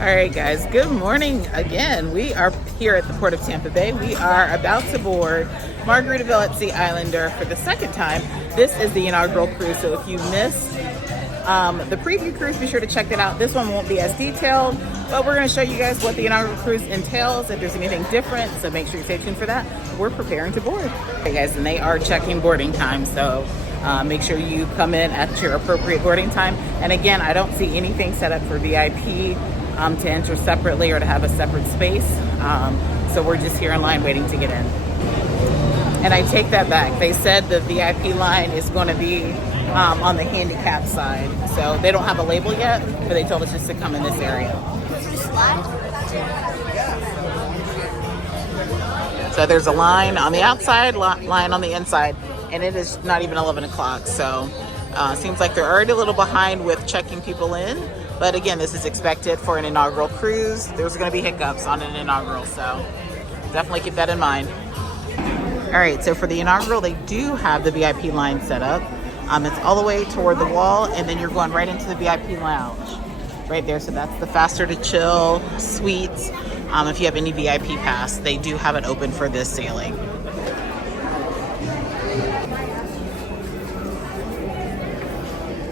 All right, guys, good morning again. We are here at the Port of Tampa Bay. We are about to board Margaritaville at Sea Islander for the second time. This is the inaugural cruise, so if you missed the preview cruise, be sure to check that out. This one won't be as detailed, but we're going to show you guys what the inaugural cruise entails, if there's anything different, so make sure you stay tuned for that. We're preparing to board. Okay, guys, and they are checking boarding time, so make sure you come in at your appropriate boarding time. And again, I don't see anything set up for VIP to enter separately or to have a separate space. So we're just here in line waiting to get in. And I take that back. They said the VIP line is going to be on the handicap side. So they don't have a label yet, but they told us just to come in this area. So there's a line on the outside, line on the inside, and it is not even 11 o'clock. So seems like they're already a little behind with checking people in. But again, this is expected for an inaugural cruise. There's going to be hiccups on an inaugural, so definitely keep that in mind. All right, so for the inaugural, they do have the VIP line set up. It's all the way toward the wall, and then you're going right into the VIP lounge right there. So that's the faster to chill suites. If you have any VIP pass, they do have it open for this sailing.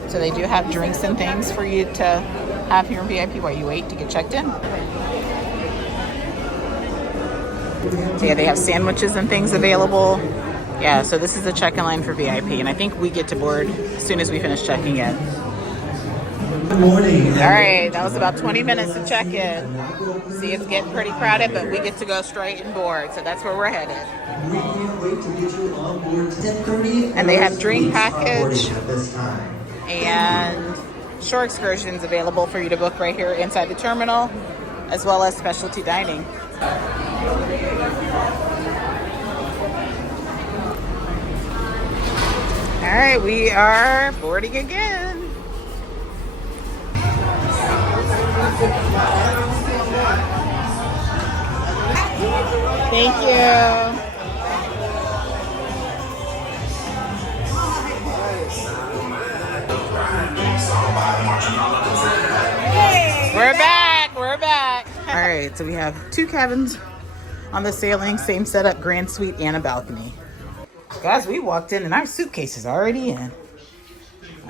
So they do have drinks and things for you to have here in VIP while you wait to get checked in. So yeah, they have sandwiches and things available. Yeah, so this is a check-in line for VIP, and I think we get to board as soon as we finish checking in. Good morning. All right, that was about 20 minutes to check in. See, it's getting pretty crowded, but we get to go straight and board, so that's where we're headed. We can't wait to get you on board 10:30. And they have drink package At this time. and shore excursions available for you to book right here inside the terminal, as well as specialty dining. All right, we are boarding again. Thank you. We're back. All right, so we have 2 cabins on the sailing, same setup, grand suite and a balcony. Guys, we walked in and our suitcase is already in.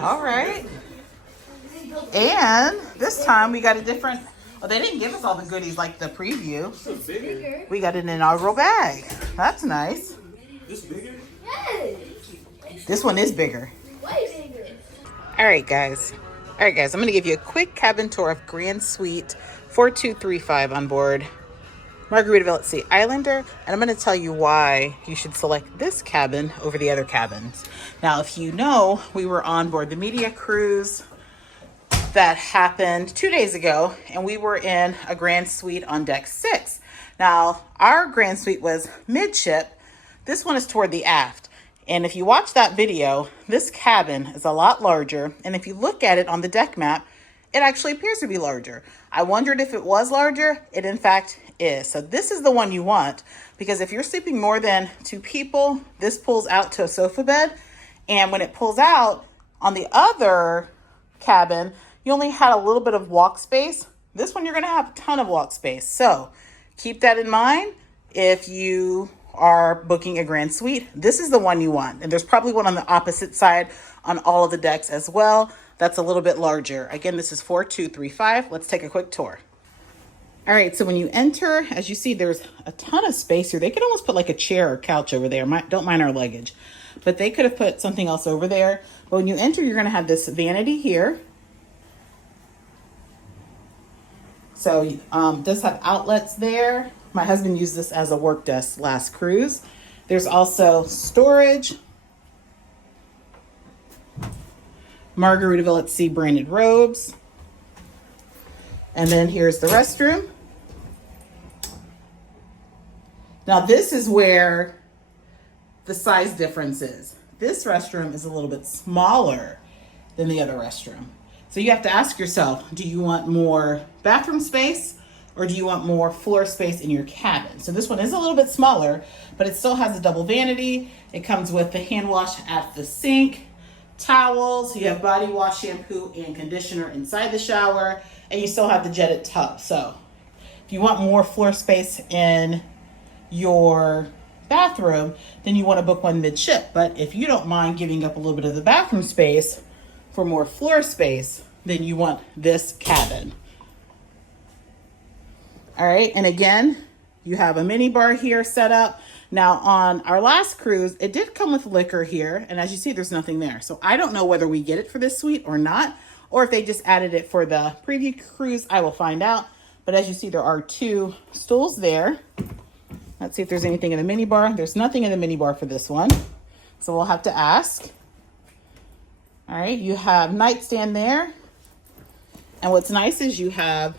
All right. And this time we got a different, well, they didn't give us all the goodies like the preview. It's bigger. We got an inaugural bag. That's nice. This bigger? Yes. This one is bigger. Way bigger. All right, guys, I'm going to give you a quick cabin tour of Grand Suite 4235 on board Margaritaville at Sea Islander, and I'm going to tell you why you should select this cabin over the other cabins. Now, if you know, we were on board the media cruise that happened 2 days ago, and we were in a Grand Suite on deck 6. Now, our Grand Suite was midship. This one is toward the aft. And if you watch that video, this cabin is a lot larger. And if you look at it on the deck map, it actually appears to be larger. I wondered if it was larger. It in fact is. So this is the one you want, because if you're sleeping more than 2 people, this pulls out to a sofa bed. And when it pulls out on the other cabin, you only had a little bit of walk space. This one, you're going to have a ton of walk space. So keep that in mind if you are booking a Grand Suite. This is the one you want. And there's probably one on the opposite side on all of the decks as well. That's a little bit larger. Again, this is 4235. Let's take a quick tour. All right, so when you enter, as you see, there's a ton of space here. They could almost put like a chair or couch over there. Don't mind our luggage. But they could have put something else over there. But when you enter, you're going to have this vanity here. So it does have outlets there. My husband used this as a work desk last cruise. There's also storage. Margaritaville at Sea branded robes. And then here's the restroom. Now this is where the size difference is. This restroom is a little bit smaller than the other restroom. So you have to ask yourself, do you want more bathroom space or do you want more floor space in your cabin? So this one is a little bit smaller, but it still has a double vanity. It comes with the hand wash at the sink, towels, you have body wash, shampoo, and conditioner inside the shower, and you still have the jetted tub. So if you want more floor space in your bathroom, then you want to book one midship. But if you don't mind giving up a little bit of the bathroom space for more floor space, then you want this cabin. All right, and again, you have a mini bar here set up. Now on our last cruise, it did come with liquor here, and as you see, there's nothing there. So I don't know whether we get it for this suite or not, or if they just added it for the preview cruise. I will find out. But as you see, there are 2 stools there. Let's see if there's anything in the mini bar. There's nothing in the mini bar for this one, so we'll have to ask. All right, you have nightstand there. And what's nice is you have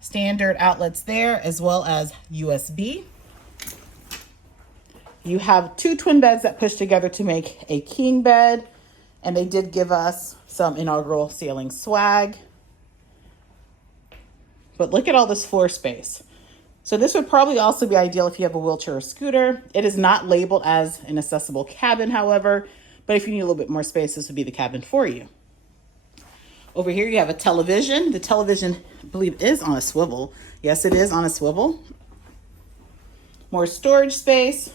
standard outlets there as well as USB. You have 2 twin beds that push together to make a king bed. And they did give us some Inaugural Sailing swag. But look at all this floor space. So this would probably also be ideal if you have a wheelchair or scooter. It is not labeled as an accessible cabin, however, but if you need a little bit more space, this would be the cabin for you. Over here, you have a television. The television, I believe, is on a swivel. Yes, it is on a swivel. More storage space,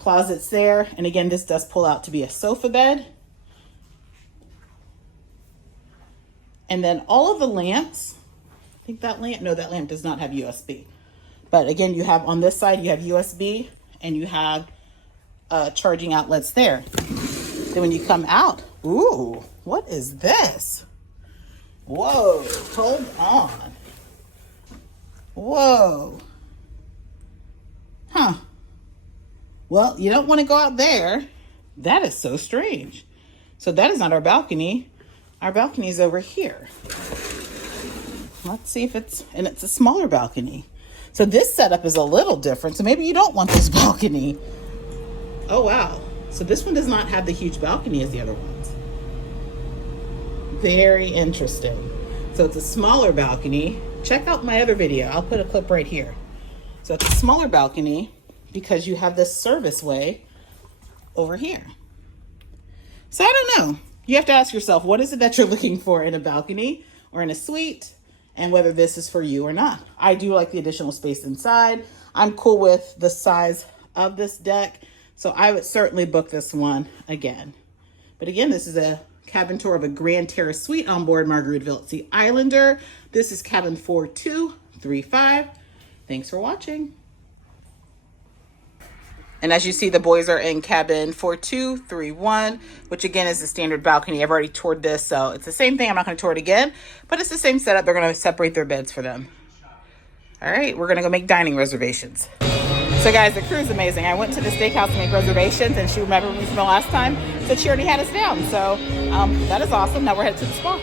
closets there. And again, this does pull out to be a sofa bed. And then all of the lamps, I think that lamp, no, that lamp does not have USB. But again, you have on this side, you have USB and you have charging outlets there. Then when you come out, ooh, what is this? Whoa, hold on. Whoa. Huh. Well, you don't want to go out there. That is so strange. So that is not our balcony. Our balcony is over here. Let's see if it's a smaller balcony. So this setup is a little different. So maybe you don't want this balcony. Oh, wow. So this one does not have the huge balcony as the other ones. Very interesting. So it's a smaller balcony. Check out my other video. I'll put a clip right here. So it's a smaller balcony because you have this service way over here. So I don't know. You have to ask yourself, what is it that you're looking for in a balcony or in a suite, and whether this is for you or not. I do like the additional space inside. I'm cool with the size of this deck, so I would certainly book this one again. But again, this is a cabin tour of a Grand Terrace suite on board Margaritaville at Sea Islander. This is cabin 4235. Thanks for watching. And as you see, the boys are in cabin 4231, which again is the standard balcony. I've already toured this, so it's the same thing. I'm not going to tour it again, but it's the same setup. They're going to separate their beds for them. All right, we're going to go make dining reservations. So guys, the cruise is amazing. I went to the Steakhouse to make reservations, and she remembered me from the last time, said she already had us down. So that is awesome. Now we're headed to the spa.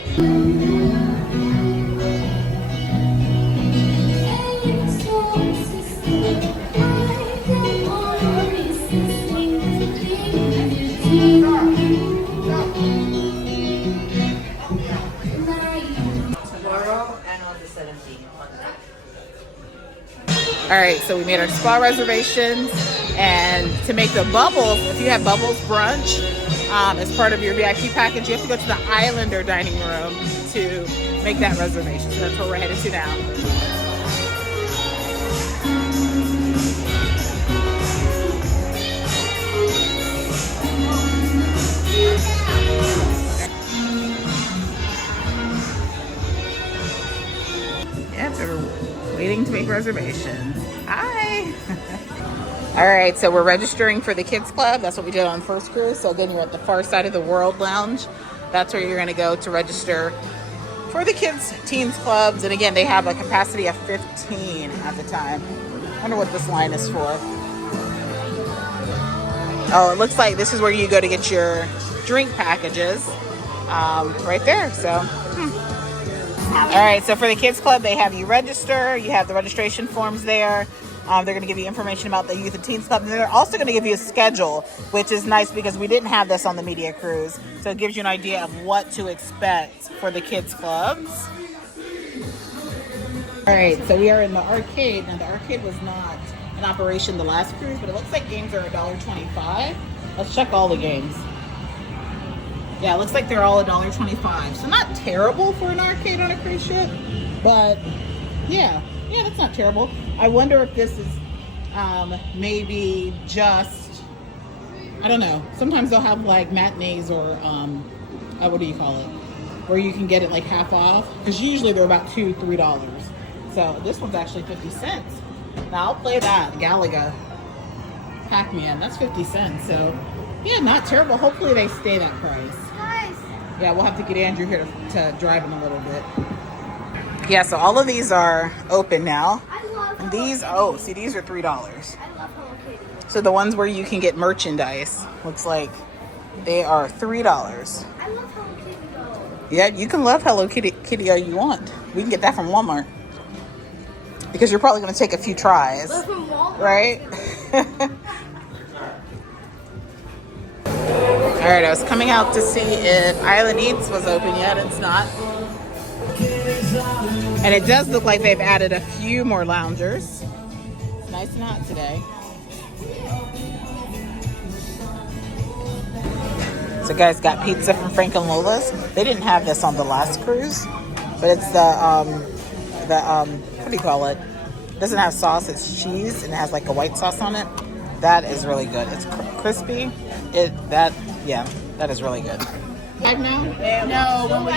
Tomorrow and on the 17th. All right, so we made our spa reservations, and to make the bubbles, if you have bubbles brunch as part of your VIP package, you have to go to the Islander dining room to make that reservation. So that's where we're headed to now. Yep, we're waiting to make reservations. Hi. All right, so we're registering for the kids club. That's what we did on first cruise. So again, you're at the far side of the World Lounge. That's where you're going to go to register for the kids teens clubs. And again, they have a capacity of 15 at the time. I wonder what this line is for. Oh, it looks like this is where you go to get your drink packages right there. So all right, so for the kids club, they have you register. You have the registration forms there. They're going to give you information about the youth and teens club. And they're also going to give you a schedule, which is nice because we didn't have this on the media cruise. So it gives you an idea of what to expect for the kids clubs. All right, so we are in the arcade. Now the arcade was not in operation the last cruise, but it looks like games are $1.25. Let's check all the games. Yeah, it looks like they're all $1.25. So not terrible for an arcade on a cruise ship, but yeah, that's not terrible. I wonder if this is maybe just, I don't know. Sometimes they'll have like matinees or what do you call it? Where you can get it like half off, because usually they're about $2-3. So this one's actually 50 cents. Now I'll play that Galaga Pac-Man. That's 50 cents. So yeah, not terrible. Hopefully they stay that price. Nice. Yeah, we'll have to get Andrew here to drive them a little bit. Yeah, so all of these are open now. I love And Hello these, Kitty. oh, see, these are $3. I love Hello Kitty. So the ones where you can get merchandise, looks like they are $3. I love Hello Kitty though. Yeah, you can love Hello Kitty all you want. We can get that from Walmart. Because you're probably going to take a few tries, But from Walmart. right? All right, I was coming out to see if Island Eats was open yet. It's not. And it does look like they've added a few more loungers. It's nice and hot today. So guys, got pizza from Frank and Lola's. They didn't have this on the last cruise, but it's the what do you call it? It doesn't have sauce, it's cheese, and it has like a white sauce on it. That is really good. It's crispy. That is really good. Right now? No, when we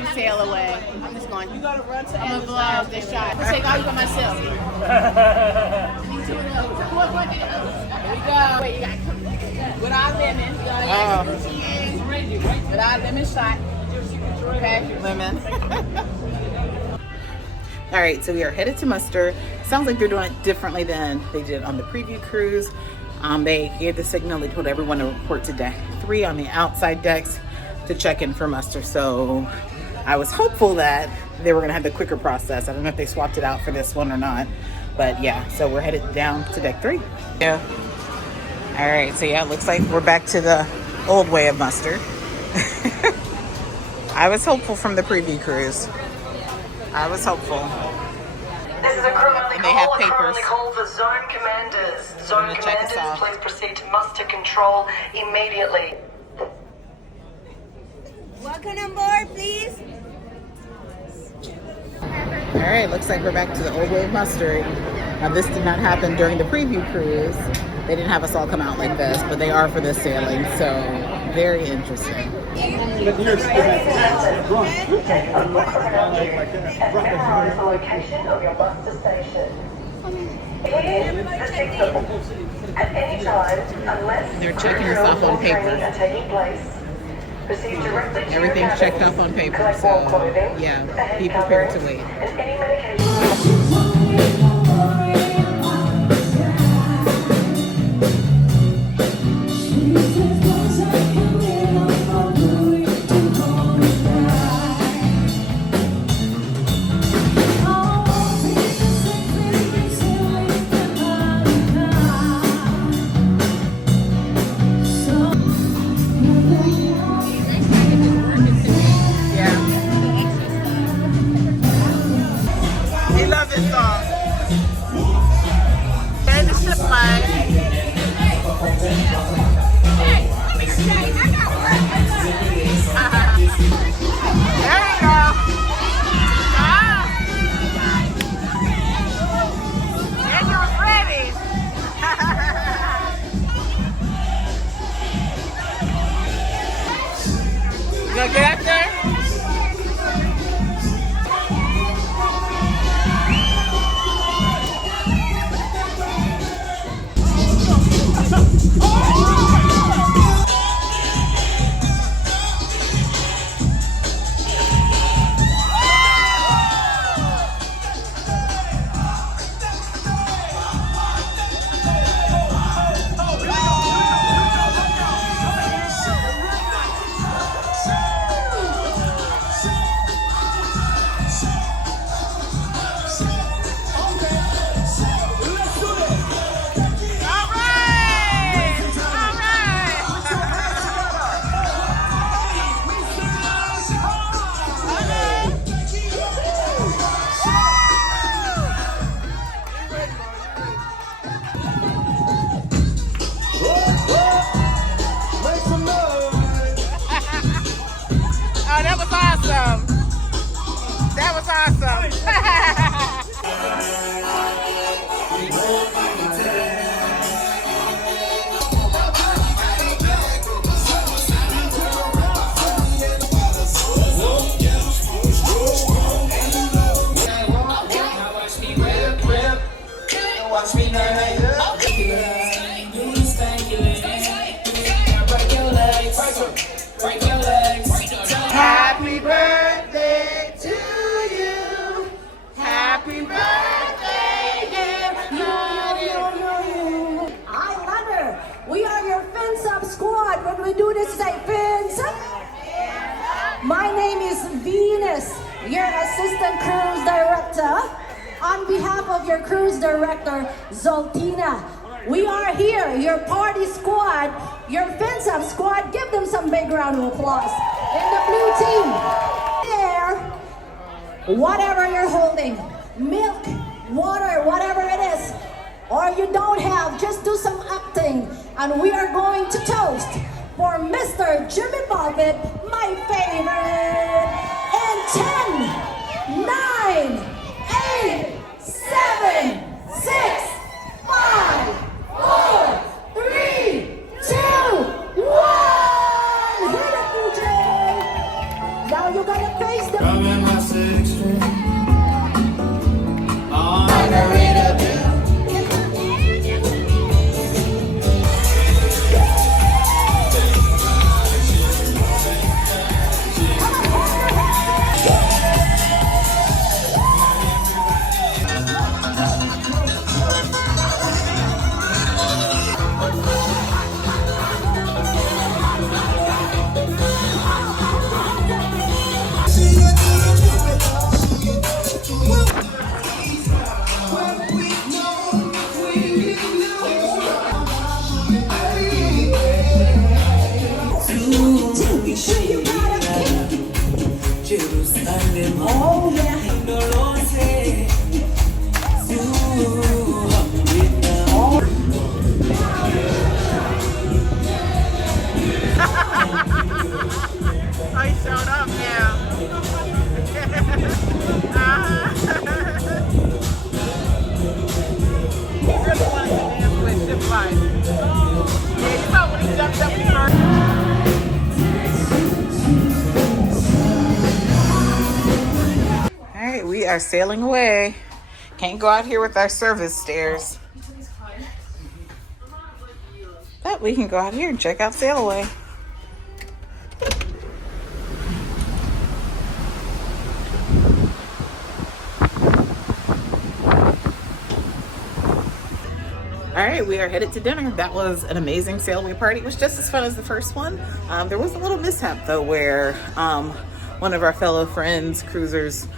do sail away. I'm just going. You gotta run to I'm gonna vlog this shot. Let's take all you by myself. Here we go. Wait, you got with our lemon. You gotta with our lemon shot. Okay. Lemon. All right, so we are headed to muster. Sounds like they're doing it differently than they did on the preview cruise. They gave the signal. They told everyone to report to deck 3 on the outside decks to check in for muster. So I was hopeful that they were gonna have the quicker process. I don't know if they swapped it out for this one or not, but yeah, so we're headed down to deck 3. Yeah. All right, so yeah, it looks like we're back to the old way of muster. I was hopeful from the preview cruise. I was hopeful. This is a currently And they have call, papers. currently call for zone commanders. Zone gonna check us commanders, off. please proceed to muster control immediately. Welcome on board, please. All right, looks like we're back to the old way of mustering. Now this did not happen during the preview cruise. They didn't have us all come out like this, but they are for this sailing, so very interesting. Memorize the location of your muster station. Here's the signal. At any time, unless They're checking us off on paper. training are taking place, proceed directly to your Everything's cabin, checked off on paper, collect so warm clothing, yeah, a head be prepared to covering, wait. and any medication. Yeah. He loves this song. And the ship line. There you go. Ah. Andrew was ready. You gonna get up there? Happy birthday to you. Happy birthday, dear Islander, we are your fins up squad. When we do this, say fins up. My name is Venus, your assistant cruise director. On behalf of your cruise director, Zoltina, we are here, your party squad, your fins up squad. Give them some big round of applause. In the blue team, there, whatever you're holding, milk, water, whatever it is, or you don't have, just do some acting. And we are going to toast for Mr. Jimmy Buffett, my favorite. In 10, 9, 8, 7, 6, 5, 4, 3, 2, 1. Hit it, DJ. Now you're gonna face the oh yeah. I showed up now. You're the one that dance with Ship Life. Yeah, you know when he jumped up in first. All right, we are sailing away. Can't go out here with our service stairs. But we can go out here and check out Sail Away. All right, we are headed to dinner. That was an amazing sail away party. It was just as fun as the first one. There was a little mishap though, where one of our fellow friends, cruisers,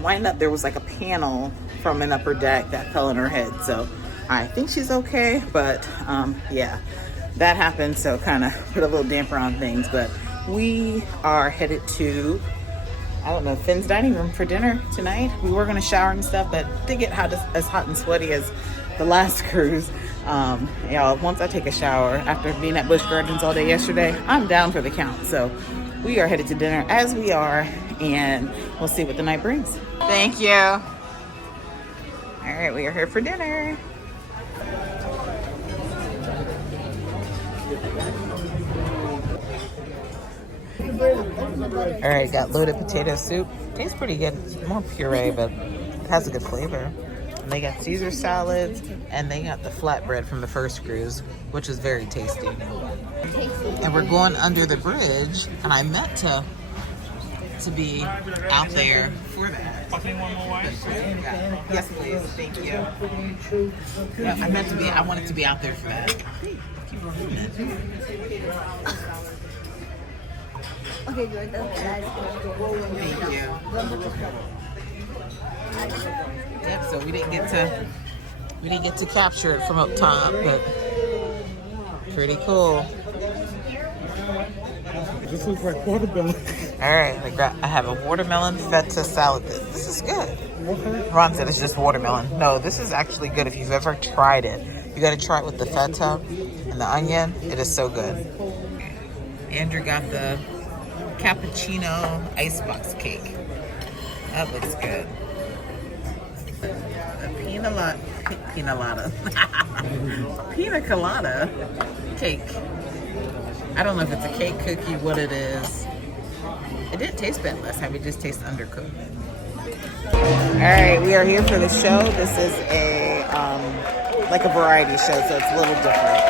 wind up, there was like a panel from an upper deck that fell on her head. So I think she's okay, but yeah, that happened. So kind of put a little damper on things, but we are headed to, I don't know, Finn's dining room for dinner tonight. We were gonna shower and stuff, but didn't get as hot and sweaty as the last cruise. Y'all, once I take a shower after being at Busch Gardens all day yesterday, I'm down for the count. So we are headed to dinner as we are, and we'll see what the night brings. Thank you. All right, we are here for dinner. All right, got loaded potato soup. Tastes pretty good. It's more puree, but it has a good flavor. And they got Caesar salads, and they got the flatbread from the first cruise, which is very tasty. And we're going under the bridge, and I meant to be out there for that. Yes, please. Thank you. Yeah, I wanted to be out there for that. Keep moving it. Okay, good. That's good. Thank you. Yep, so we didn't get to capture it from up top, but pretty cool. This looks like watermelon. All right, I have a watermelon feta salad. This is good. Ron said it's just watermelon. No, this is actually good. If you've ever tried it, you got to try it with the feta and the onion. It is so good. Andrew got the cappuccino icebox cake. That looks good. A pina colada cake. I don't know if it's a cake, cookie, what it is. It didn't taste bad last time. It just tastes undercooked. All right, we are here for the show. This is a like a variety show, so it's a little different.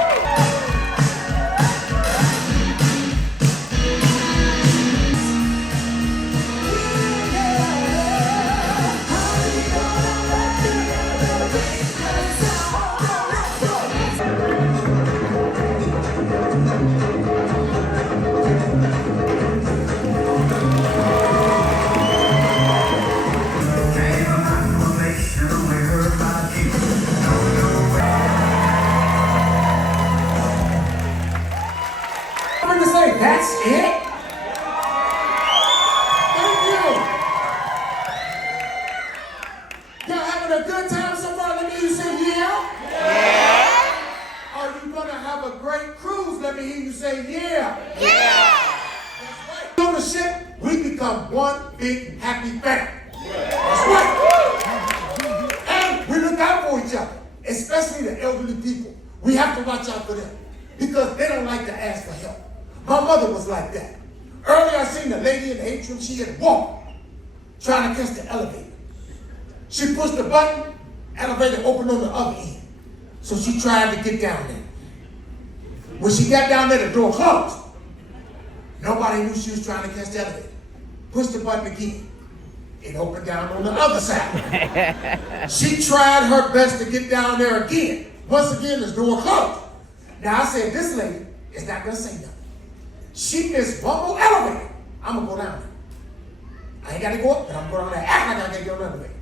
That's it? Thank you. Y'all having a good time so far? Let me hear you say yeah. Yeah. Are you gonna have a great cruise? Let me hear you say yeah. Yeah. That's right. On the ship, we become one big happy family. That's right. And we look out for each other, especially the elderly people. We have to watch out for them because they don't like to ask for help. My mother was like that. Earlier I seen a lady in the atrium, she had walked, trying to catch the elevator. She pushed the button, elevator opened on the other end. So she tried to get down there. When she got down there, the door closed. Nobody knew she was trying to catch the elevator. Pushed the button again. It opened down on the other side. She tried her best to get down there again. Once again, the door closed. Now I said, this lady is not gonna say nothing. She missed one more elevator. I'm gonna go down there. I ain't gotta go up, but I'm going down there. Act like I gotta get on the elevator.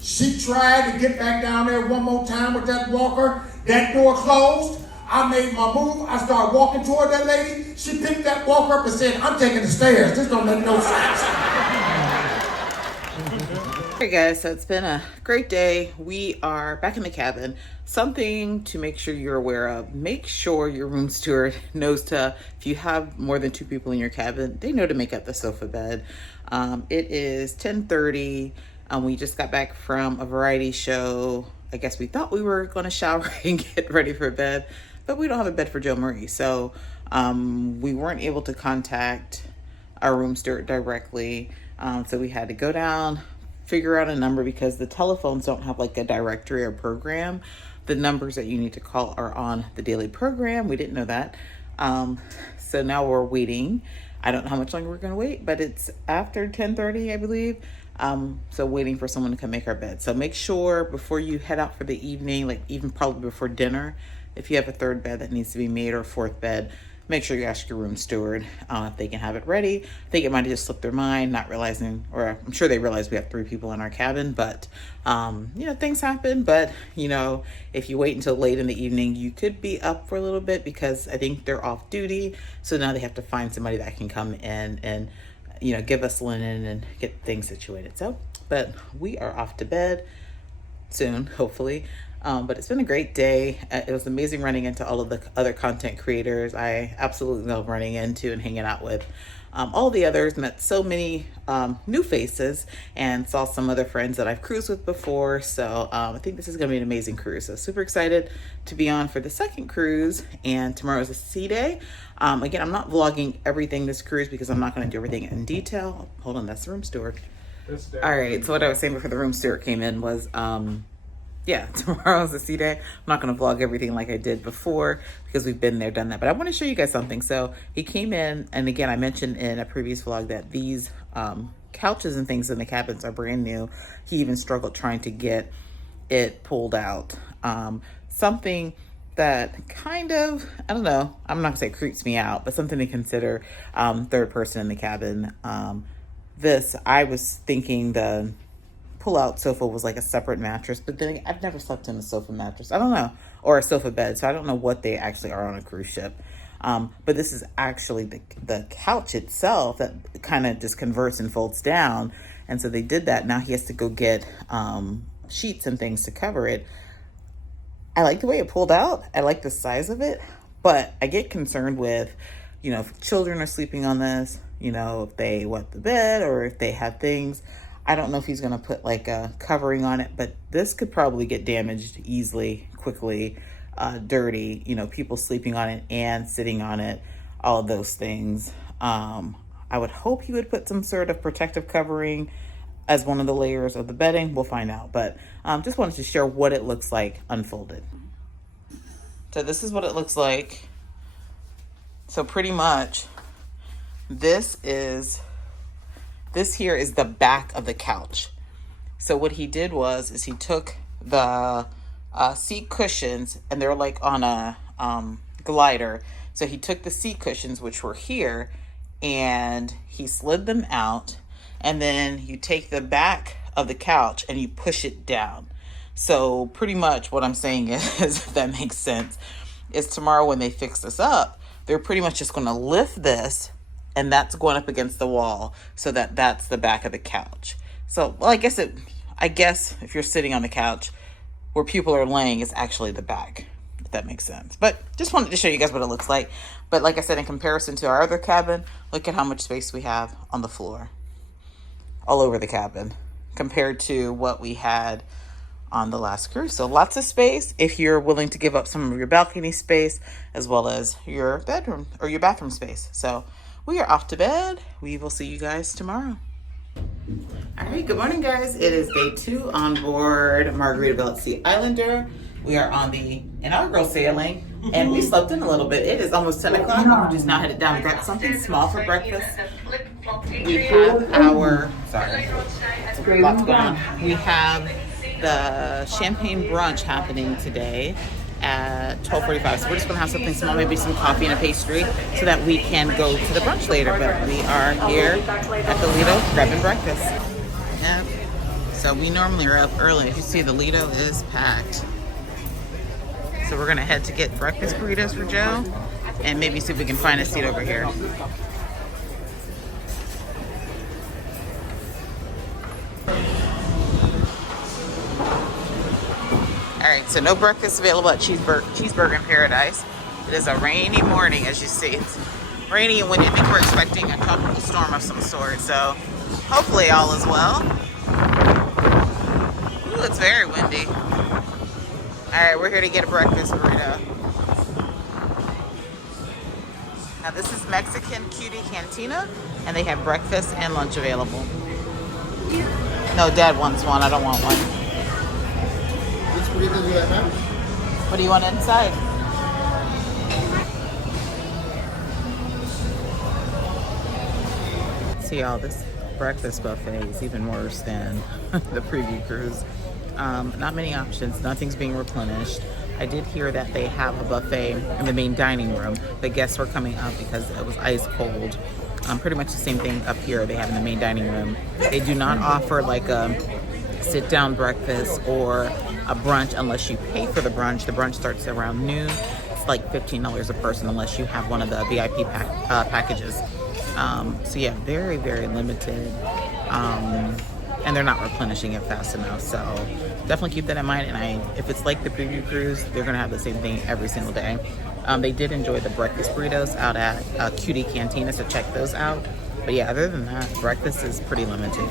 She tried to get back down there one more time with that walker. That door closed. I made my move. I started walking toward that lady. She picked that walker up and said, I'm taking the stairs. This don't make no sense. Hey guys, so it's been a great day. We are back in the cabin. Something to make sure you're aware of. Make sure your room steward knows to, if you have more than 2 people in your cabin, they know to make up the sofa bed. It is 10:30. We just got back from a variety show. I guess we thought we were going to shower and get ready for bed, but we don't have a bed for Joe Marie. So we weren't able to contact our room steward directly. So we had to go down, figure out a number because the telephones don't have like a directory or program. The numbers that you need to call are on the daily program. We didn't know that. So now we're waiting. I don't know how much longer we're gonna wait, but it's after 10:30, I believe. So waiting for someone to come make our bed. So make sure before you head out for the evening, like even probably before dinner, if you have a 3rd bed that needs to be made or a 4th bed, make sure you ask your room steward if they can have it ready. I think it might have just slipped their mind, not realizing, or I'm sure they realize we have 3 people in our cabin, but you know, things happen. But you know, if you wait until late in the evening, you could be up for a little bit because I think they're off duty. So now they have to find somebody that can come in and, you know, give us linen and get things situated. So, but we are off to bed soon, hopefully. But it's been a great day. It was amazing running into all of the other content creators. I absolutely love running into and hanging out with all the others. Met so many new faces and saw some other friends that I've cruised with before. So I think this is going to be an amazing cruise. So super excited to be on for the 2nd cruise. And tomorrow is a sea day. Again, I'm not vlogging everything this cruise because I'm not going to do everything in detail. Hold on, that's the room steward. All right, so what I was saying before the room steward came in was yeah, tomorrow's a sea day. I'm not going to vlog everything like I did before because we've been there, done that. But I want to show you guys something. So he came in, and again, I mentioned in a previous vlog that these couches and things in the cabins are brand new. He even struggled trying to get it pulled out. Something that kind of, I don't know, I'm not going to say creeps me out, but something to consider 3rd person in the cabin. This, I was thinking the pull-out sofa was like a separate mattress, but then I've never slept in a sofa mattress. I don't know, or a sofa bed, so I don't know what they actually are on a cruise ship. But this is actually the couch itself that kind of just converts and folds down, and so they did that. Now he has to go get sheets and things to cover it. I like the way it pulled out. I like the size of it, but I get concerned with, you know, if children are sleeping on this, you know, if they wet the bed or if they have things. I don't know if he's going to put like a covering on it, but this could probably get damaged easily, quickly, dirty, you know, people sleeping on it and sitting on it, all of those things. I would hope he would put some sort of protective covering. as one of the layers of the bedding. We'll find out, but just wanted to share what it looks like unfolded. So this is what it looks like. So pretty much this here is the back of the couch. So what he did is he took the seat cushions, and they're like on a glider. So he took the seat cushions, which were here, and he slid them out, and then you take the back of the couch and you push it down. So pretty much what I'm saying is, if that makes sense, is tomorrow when they fix this up, they're pretty much just going to lift this, and that's going up against the wall, so that's the back of the couch. So, well, I guess if you're sitting on the couch, where people are laying is actually the back, if that makes sense. But just wanted to show you guys what it looks like. But like I said, in comparison to our other cabin, look at how much space we have on the floor, all over the cabin, compared to what we had on the last cruise. So lots of space if you're willing to give up some of your balcony space, as well as your bedroom or your bathroom space. So we are off to bed. We will see you guys tomorrow. All right, good morning, guys. It is day 2 on board Margaritaville at Sea Islander. We are on the inaugural sailing, and we slept in a little bit. It is almost 10 o'clock. We're just now headed down. We got something small for breakfast. We have our, sorry, lots going on. We have the champagne brunch happening today at 12:45. So we're just gonna have something small, maybe some coffee and a pastry, so that we can go to the brunch later. But we are here at the Lido grabbing breakfast. Yep. So we normally are up early. If you see, the Lido is packed. So we're gonna head to get breakfast burritos for Joe, and maybe see if we can find a seat over here. All right, so no breakfast available at Cheeseburger in Paradise. It is a rainy morning, as you see. It's rainy and windy. I think we're expecting a tropical storm of some sort, so hopefully all is well. Ooh, it's very windy. All right, we're here to get a breakfast burrito. Now this is Mexican Cutie Cantina, and they have breakfast and lunch available. No, Dad wants one. I don't want one. Which burrito do I have? What do you want inside? See, all this breakfast buffet is even worse than the preview cruise. Not many options. Nothing's being replenished. I did hear that they have a buffet in the main dining room. The guests were coming up because it was ice cold. Pretty much the same thing up here they have in the main dining room. They do not offer like a sit-down breakfast or a brunch unless you pay for the brunch. The brunch starts around noon. It's like $15 a person unless you have one of the VIP packages. So yeah, very, very limited. And they're not replenishing it fast enough. So definitely keep that in mind. And if it's like the preview cruise, they're gonna have the same thing every single day. They did enjoy the breakfast burritos out at Cutie Cantina, so check those out. But yeah, other than that, breakfast is pretty limited.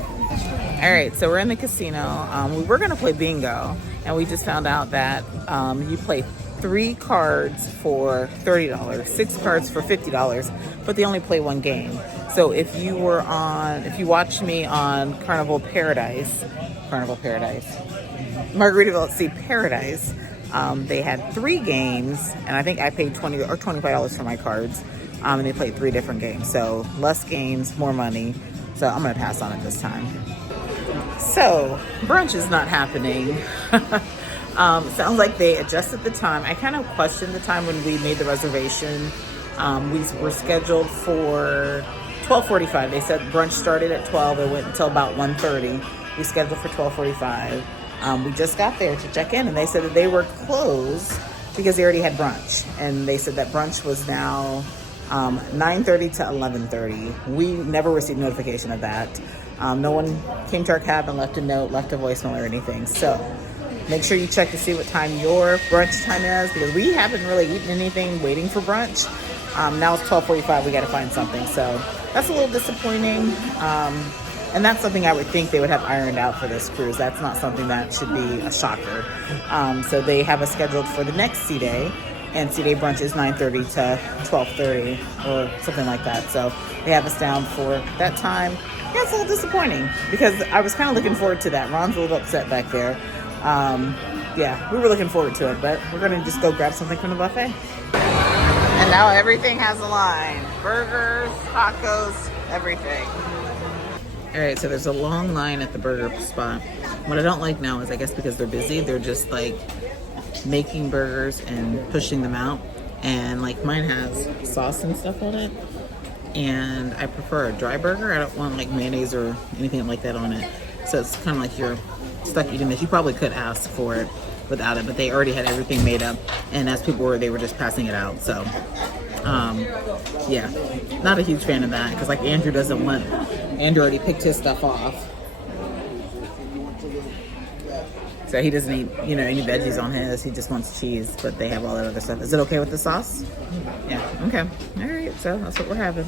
All right, so we're in the casino. We were gonna play bingo, and we just found out that you play 3 cards for $30, 6 cards for $50, but they only play 1 game. So if you watched me on Margaritaville at Sea Paradise, they had 3 games, and I think I paid $20 or $25 for my cards, and they played 3 different games. So less games, more money. So I'm gonna pass on it this time. So brunch is not happening. Sounds like they adjusted the time. I kind of questioned the time when we made the reservation. We were scheduled for 12:45. They said brunch started at 12. It went until about 1:30. We scheduled for 12:45. We just got there to check in, and they said that they were closed because they already had brunch. And they said that brunch was now 9:30 to 11:30. We never received notification of that. No one came to our cab and left a note, left a voicemail or anything. So make sure you check to see what time your brunch time is, because we haven't really eaten anything waiting for brunch. Now it's 12:45, we gotta find something. So that's a little disappointing. And that's something I would think they would have ironed out for this cruise. That's not something that should be a shocker. So they have us scheduled for the next sea day, and C-Day brunch is 9:30 to 12:30 or something like that. So they have us down for that time. Yeah, it's a little disappointing because I was kind of looking forward to that. Ron's a little upset back there. Yeah, we were looking forward to it, but we're going to just go grab something from the buffet. And now everything has a line. Burgers, tacos, everything. All right, so there's a long line at the burger spot. What I don't like now is, I guess because they're busy, they're just like making burgers and pushing them out. And like mine has sauce and stuff on it. And I prefer a dry burger. I don't want like mayonnaise or anything like that on it. So it's kind of like you're stuck eating this. You probably could ask for it without it, but they already had everything made up. And as people were, they were just passing it out. So, yeah, not a huge fan of that because like Andrew already picked his stuff off. So he doesn't eat, you know, any veggies on his. He just wants cheese, but they have all that other stuff. Is it okay with the sauce? Yeah, okay. All right, so that's what we're having.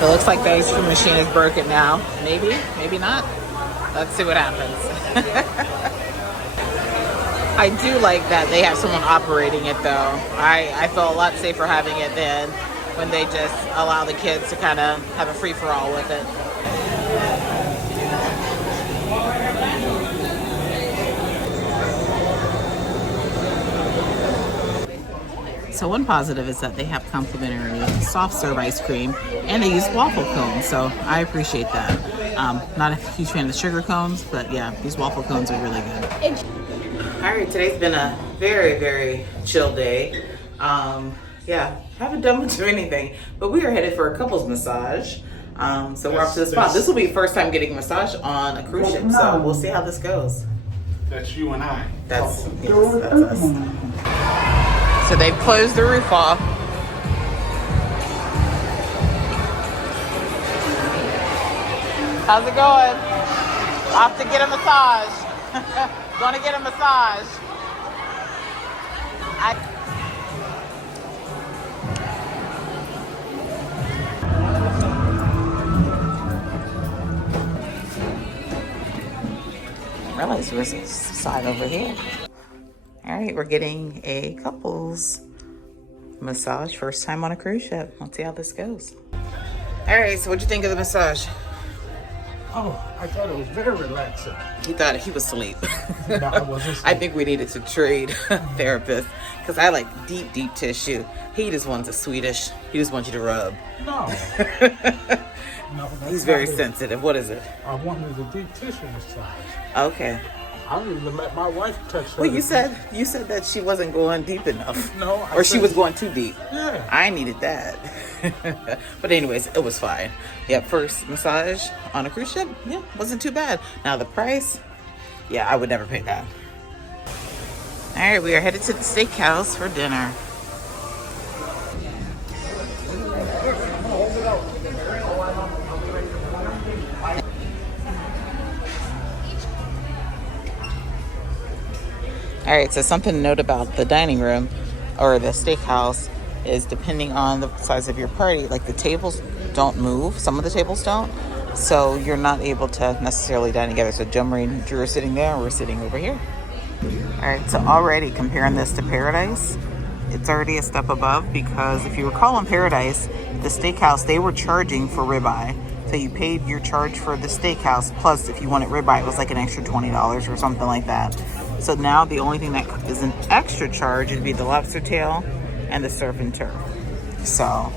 So it looks like the ice cream machine is broken now. Maybe, maybe not. Let's see what happens. I do like that they have someone operating it though. I feel a lot safer having it than when they just allow the kids to kind of have a free-for-all with it. So one positive is that they have complimentary soft serve ice cream and they use waffle cones, so I appreciate that. Not a huge fan of the sugar cones, but yeah, these waffle cones are really good. All right, today's been a very, very chill day. Yeah, haven't done much of anything, but we are headed for a couples massage. So we're off to the spot. This will be first time getting a massage on a cruise ship, so we'll see how this goes. That's you and I. That's us. So they've closed the roof off. How's it going? Off to get a massage. Gonna get a massage. I realize there's a side over here. All right, we're getting a couples massage. First time on a cruise ship. Let's see how this goes. All right, so what'd you think of the massage? Oh, I thought it was very relaxing. He thought he was asleep. No, I wasn't asleep. I think we needed to trade therapists because I like deep, deep tissue. He just wants a Swedish. He just wants you to rub. No. No, he's very sensitive. What is it? I wanted a deep tissue massage. Okay. I didn't even let my wife touch her. Well, you said that she wasn't going deep enough. No. Or she was going too deep. Yeah. I needed that. But anyways, it was fine. Yeah, first massage on a cruise ship. Yeah, wasn't too bad. Now the price, yeah, I would never pay that. All right, we are headed to the steakhouse for dinner. All right, so something to note about the dining room or the steakhouse is depending on the size of your party, like the tables don't move. Some of the tables don't. So you're not able to necessarily dine together. So Joe Marie and Drew are sitting there and we're sitting over here. All right, so already comparing this to Paradise, it's already a step above because if you recall in Paradise, the steakhouse, they were charging for ribeye. So you paid your charge for the steakhouse, plus if you wanted ribeye, it was like an extra $20 or something like that. So now the only thing that is an extra charge would be the lobster tail and the surf and turf. So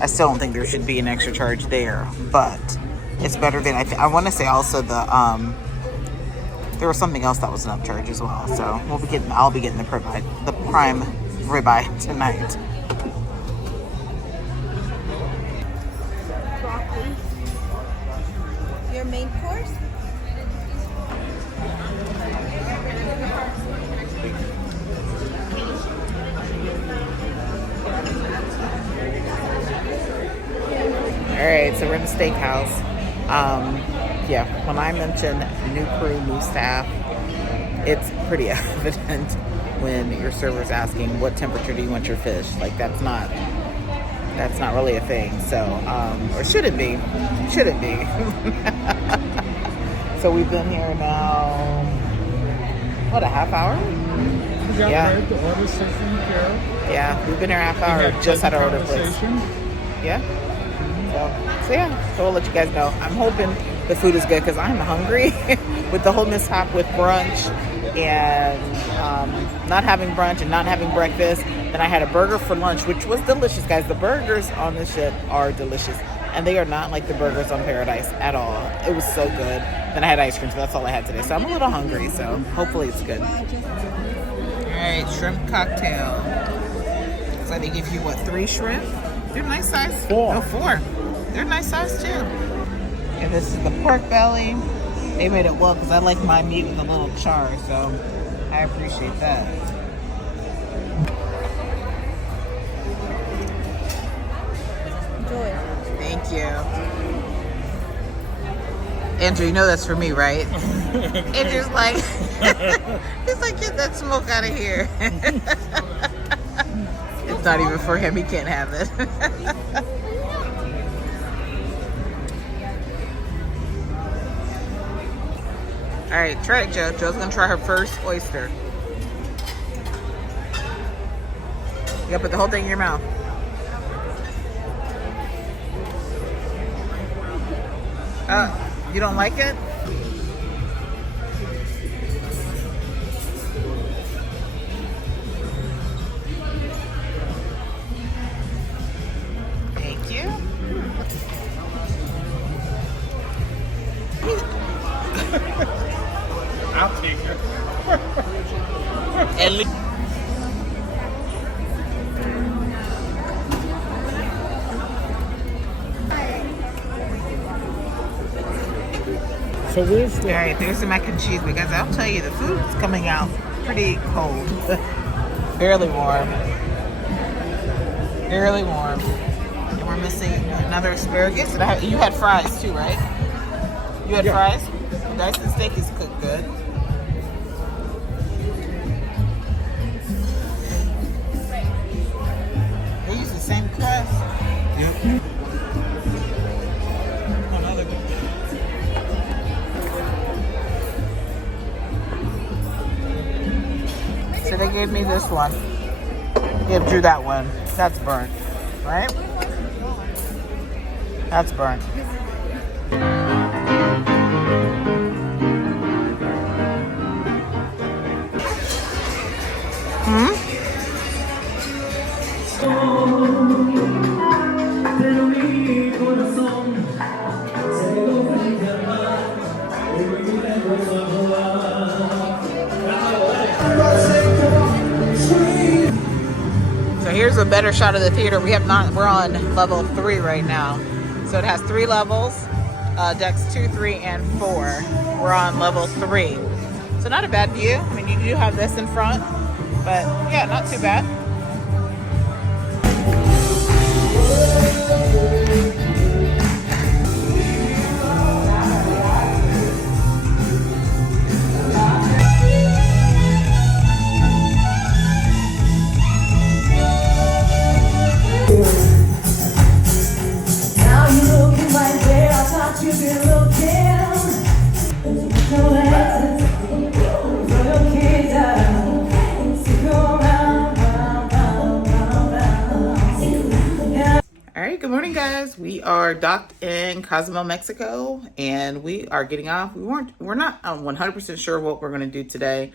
I still don't think there should be an extra charge there, but it's better than I want to say also the there was something else that was an upcharge as well. So I'll be getting the prime ribeye tonight. Broccoli. Your main course? All right, so we're in the steakhouse. Yeah, when I mention new crew, new staff, it's pretty evident when your server's asking what temperature do you want your fish. Like that's not really a thing. So, or should it be? Should it be? So we've been here now, what, a half hour? We got Yeah. ready. The order's taken care of. Yeah, we've been here a half We hour. had Just had our pleasant order placed. conversation. Yeah. So yeah. So we'll let you guys know. I'm hoping the food is good because I'm hungry with the whole mishap with brunch and not having brunch and not having breakfast. Then I had a burger for lunch, which was delicious, guys. The burgers on this ship are delicious. And they are not like the burgers on Paradise at all. It was so good. Then I had ice cream, so that's all I had today. So I'm a little hungry, so hopefully it's good. All right, shrimp cocktail. So they give you, what, 3 shrimp? They're nice size. 4. Oh, 4. They're nice size, too. And this is the pork belly. They made it well because I like my meat with a little char, so I appreciate that. Enjoy. Thank you. Andrew, you know that's for me, right? Andrew's like, he's like, get that smoke out of here. It's not even for him. He can't have it. All right, try it, Joe. Joe's gonna try her first oyster. You gotta put the whole thing in your mouth. You don't like it? Thank you. I'll take it. At least. So where's All the... right, there's the mac and cheese, because I'll tell you, the food's coming out pretty cold. Barely warm. Barely warm. And we're missing another asparagus. And you had fries too, right? You had fries? The Dyson steak is cooked good. They use the same crust. Yep. So they gave me this one. Give Drew that one. That's burnt, right? That's burnt. So here's a better shot of the theater. We're on level 3 right now. So it has 3 levels, decks 2, 3, and 4. We're on level 3. So not a bad view. I mean, you do have this in front, but yeah, not too bad. Now you looking right where I thought you'd be looking. No exits, throw your kids out. Go round, round, round, round, round. All right, good morning, guys. We are docked in Cozumel, Mexico, and we are getting off. We're not 100% sure what we're going to do today.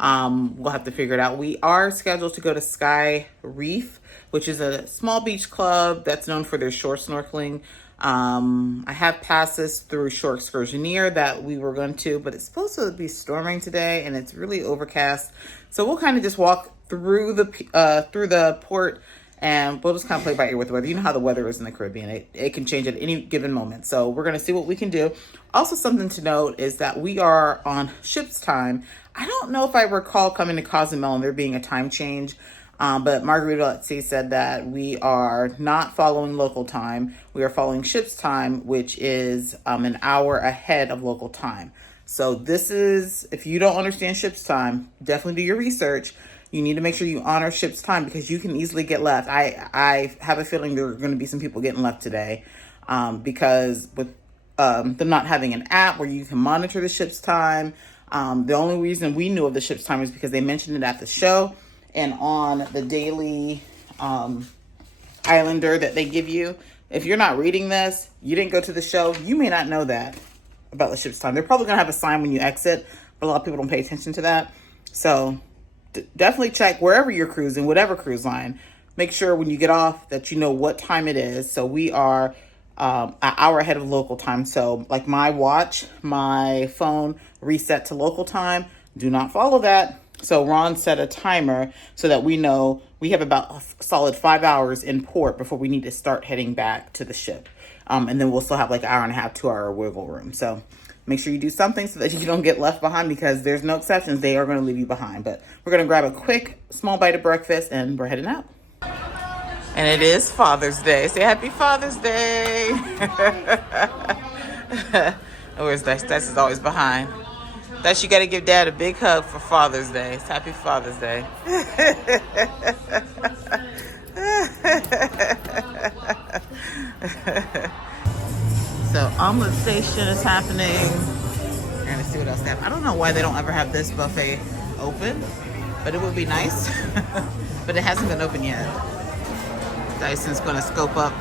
We'll have to figure it out. We are scheduled to go to Sky Reef, which is a small beach club that's known for their shore snorkeling. I have passes through Shore Excursioneer that we were going to, but it's supposed to be storming today, and it's really overcast. So we'll kind of just walk through the port, and we'll just kind of play by ear with the weather. You know how the weather is in the Caribbean. It can change at any given moment. So we're going to see what we can do. Also, something to note is that we are on ship's time. I don't know if I recall coming to Cozumel and there being a time change. But Margaritaville at Sea said that we are not following local time. We are following ship's time, which is an hour ahead of local time. So this is, if you don't understand ship's time, definitely do your research. You need to make sure you honor ship's time because you can easily get left. I have a feeling there are going to be some people getting left today because with them not having an app where you can monitor the ship's time, The only reason we knew of the ship's time is because they mentioned it at the show and on the daily Islander that they give you. If you're not reading this, you didn't go to the show, you may not know that about the ship's time. They're probably gonna have a sign when you exit, but a lot of people don't pay attention to that. So definitely check wherever you're cruising, whatever cruise line. Make sure when you get off that you know what time it is. So we are an hour ahead of local time. So like my watch, my phone reset to local time. Do not follow that. So Ron set a timer so that we know we have about a solid 5 hours in port before we need to start heading back to the ship. And then we'll still have like an hour and a half, 2 hour wiggle room. So make sure you do something so that you don't get left behind, because there's no exceptions. They are going to leave you behind. But we're going to grab a quick small bite of breakfast and we're heading out. And it is Father's Day. Say happy Father's Day. Where's Dice? Dice is always behind. Dice, you got to give Dad a big hug for Father's Day. It's happy Father's Day. So omelet station is happening. We're gonna see what else they have. I don't know why they don't ever have this buffet open, but it would be nice. But it hasn't been open yet. Dyson's gonna scope out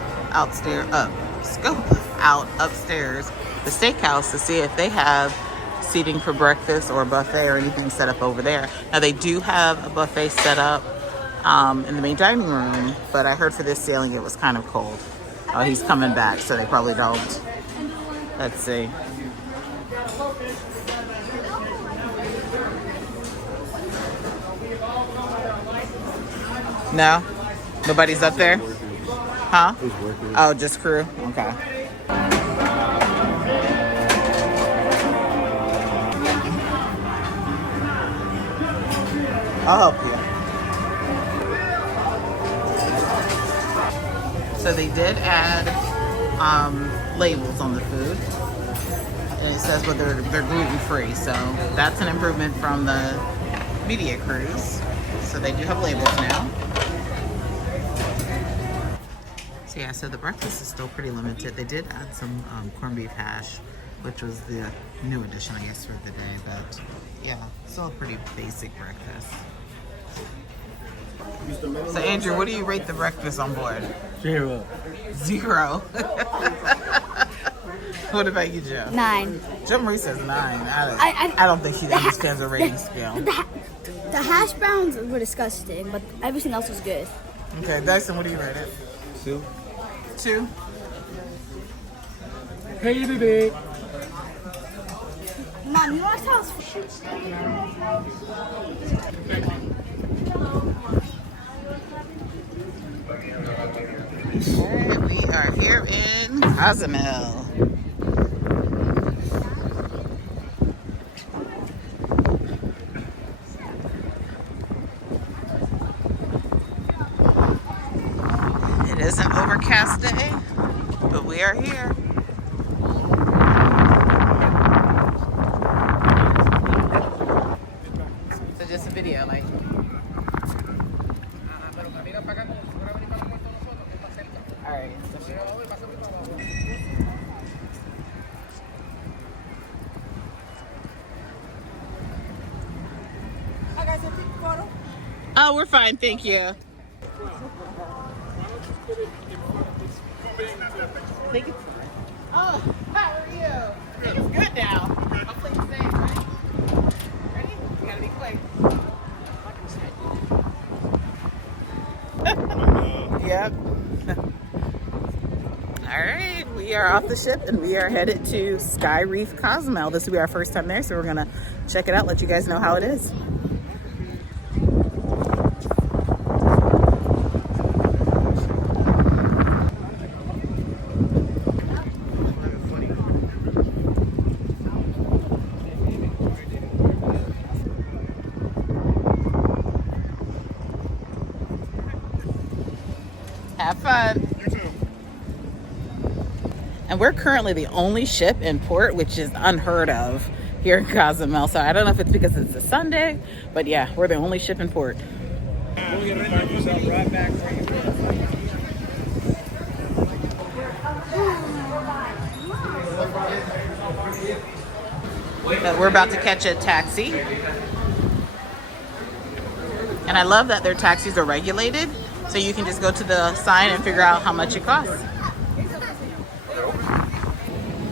upstairs the Steakhouse to see if they have seating for breakfast or a buffet or anything set up over there. Now they do have a buffet set up in the main dining room, but I heard for this sailing it was kind of cold. Oh, he's coming back, so they probably don't. Let's see. No? Nobody's up there? Huh? Oh, just crew? Okay. I'll help you. So they did add labels on the food. And it says whether they're gluten-free. So that's an improvement from the media cruise. So they do have labels now. So yeah, so the breakfast is still pretty limited. They did add some corned beef hash, which was the new addition, I guess, for the day. But yeah, still a pretty basic breakfast. So Andrew, what do you rate the breakfast on board? 0. 0. What about you, Joe? 9. Joe Marie says 9. I don't think she understands the rating scale. The hash browns were disgusting, but everything else was good. Okay, Dyson, what do you rate it? 2. 2. Hey, baby. Mom, you want to tell us? And we are here in Cozumel. It is an overcast day, but we are here. So just a video, like. All right. Hi guys, a quick photo. Oh, we're fine, thank you. Thank you. Oh, how are you? I think it's good now. Hopefully it's safe, right? Ready? You gotta be quick. Yep. All right, we are off the ship and we are headed to Sky Reef, Cozumel. This will be our first time there, so we're gonna check it out, let you guys know how it is. Have fun. You too. And we're currently the only ship in port, which is unheard of here in Cozumel. So I don't know if it's because it's a Sunday, but yeah, we're the only ship in port. Find yourself right back where you were. that we're about to catch a taxi. And I love that their taxis are regulated, so you can just go to the sign and figure out how much it costs.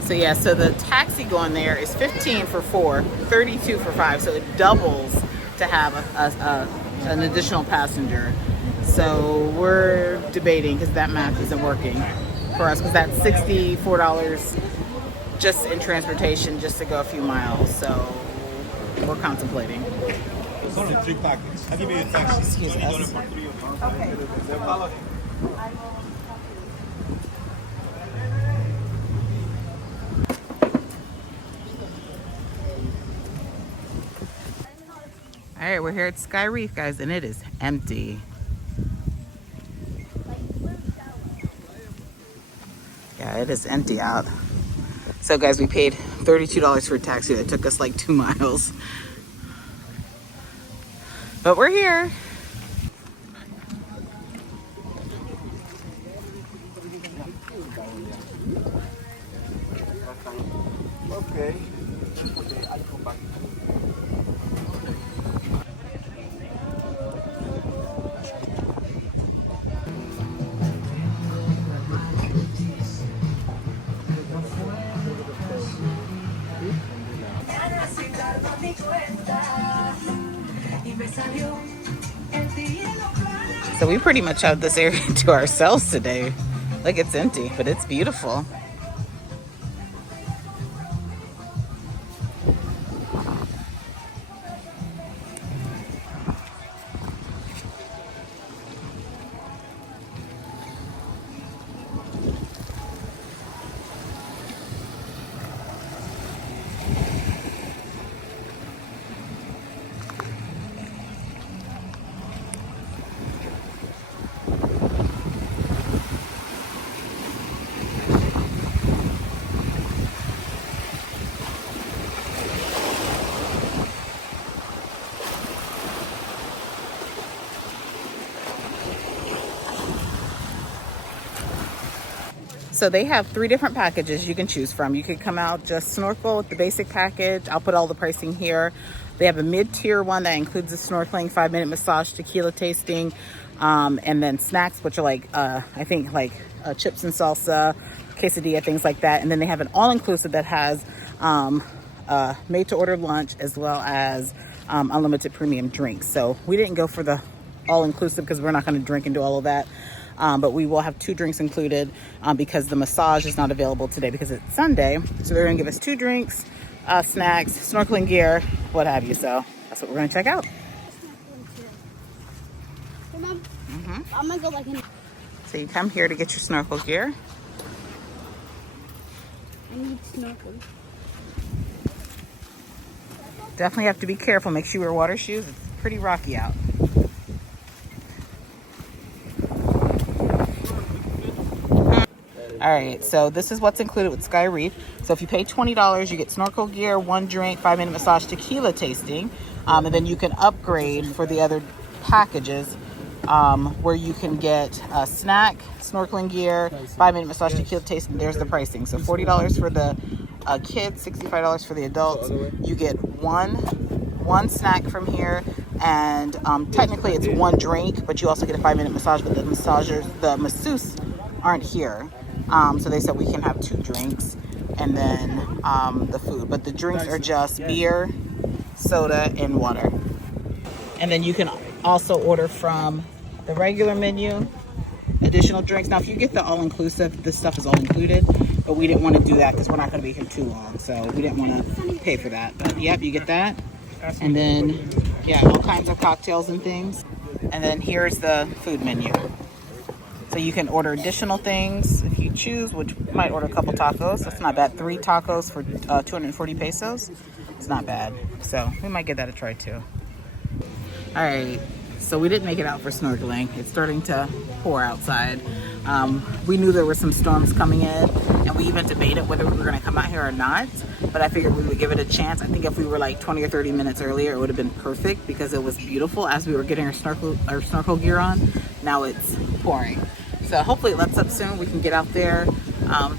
So yeah, so the taxi going there is 15 for 4, 32 for 5, so it doubles to have an additional passenger. So we're debating, because that math isn't working for us, because that's $64 just in transportation just to go a few miles. So we're contemplating. It's only 3 packets. I'll give you a taxi. Excuse us. Okay. All right, we're here at Sky Reef, guys, and it is empty. Yeah, it is empty out. So guys, we paid $32 for a taxi that took us like 2 miles. But we're here. Okay. So we pretty much have this area to ourselves today. Like, it's empty, but it's beautiful. So they have 3 different packages you can choose from. You could come out just snorkel with the basic package. I'll put all the pricing here. They have a mid-tier one that includes the snorkeling, 5-minute massage, tequila tasting, and then snacks, which are like, I think like chips and salsa, quesadilla, things like that. And then they have an all-inclusive that has made-to-order lunch as well as unlimited premium drinks. So we didn't go for the all-inclusive because we're not going to drink and do all of that. But we will have 2 drinks included because the massage is not available today because it's Sunday. So they're going to give us 2 drinks, snacks, snorkeling gear, what have you. So that's what we're going to check out. Hey, Mom, I'm going to go like in. So you come here to get your snorkel gear. I need snorkeling. Definitely have to be careful. Make sure you wear water shoes. It's pretty rocky out. All right, so this is what's included with Sky Reef. So if you pay $20, you get snorkel gear, 1 drink, 5-minute massage, tequila tasting, and then you can upgrade for the other packages where you can get a snack, snorkeling gear, 5-minute massage, tequila tasting. There's the pricing. So $40 for the kids, $65 for the adults. You get one snack from here, and technically it's 1 drink, but you also get a 5-minute massage. But the masseuse aren't here. So they said we can have 2 drinks and then the food. But the drinks are just beer, soda, and water. And then you can also order from the regular menu, additional drinks. Now, if you get the all-inclusive, this stuff is all included. But we didn't want to do that because we're not going to be here too long. So we didn't want to pay for that. But yep, you get that. And then, yeah, all kinds of cocktails and things. And then here's the food menu. So you can order additional things if you choose, which you might order a couple tacos. That's not bad. 3 tacos for 240 pesos. It's not bad. So we might give that a try too. All right. So we didn't make it out for snorkeling. It's starting to pour outside. We knew there were some storms coming in, and we even debated whether we were going to come out here or not. But I figured we would give it a chance. I think if we were like 20 or 30 minutes earlier, it would have been perfect because it was beautiful as we were getting our snorkel gear on. Now it's pouring. So hopefully it lets up soon. We can get out there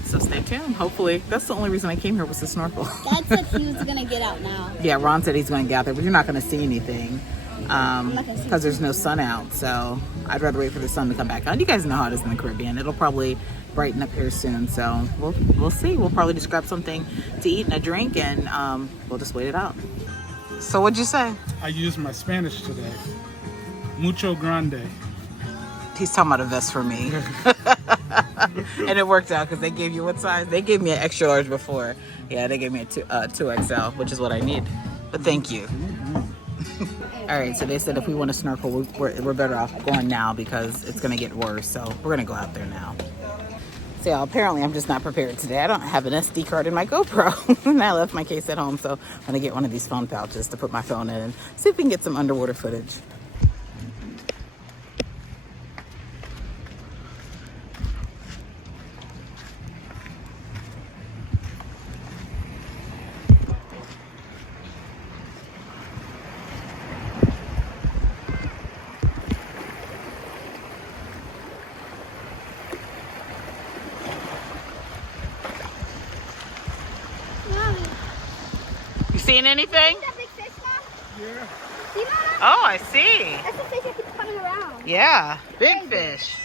So stay tuned. Hopefully, that's the only reason I came here was to snorkel. Dad said he was gonna get out now. Yeah, Ron said he's going to get out there, but you're not going to see anything because there's no sun out. So I'd rather wait for the sun to come back out. You guys know how it is in the Caribbean. It'll probably brighten up here soon. So we'll see. We'll probably just grab something to eat and a drink, and we'll just wait it out. So what'd you say? I used my Spanish today. Mucho grande. He's talking about a vest for me. And it worked out because they gave you what size? They gave me an extra large before. Yeah, they gave me a 2XL, which is what I need. But thank you. All right, so they said if we want to snorkel, we're better off going now because it's going to get worse. So we're going to go out there now. So yeah, apparently I'm just not prepared today. I don't have an SD card in my GoPro. And I left my case at home, so I'm going to get one of these phone pouches to put my phone in and see if we can get some underwater footage. Seeing anything? That big fish now? Yeah. See that? Oh, I see. That's the fish that keeps coming around. Yeah, big fish.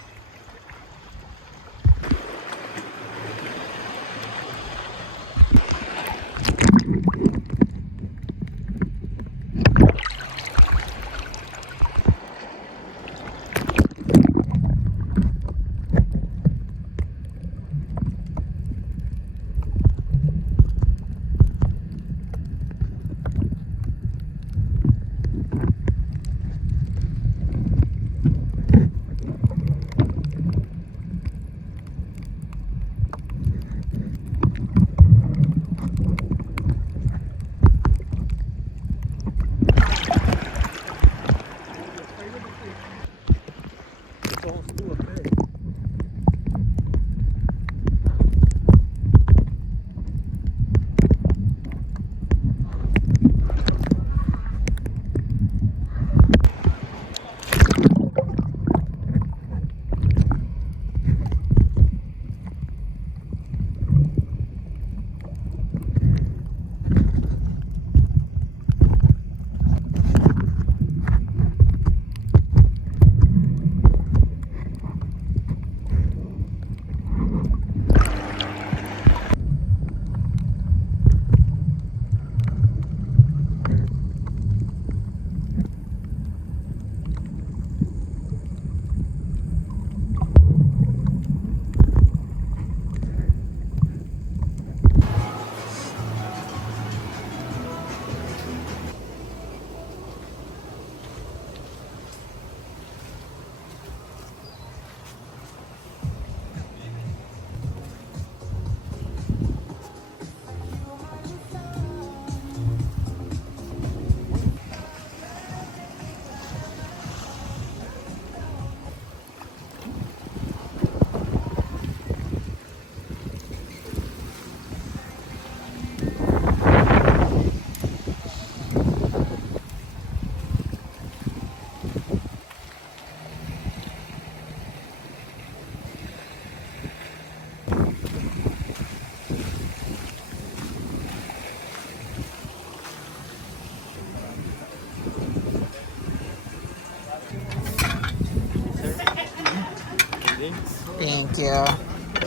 Thank you.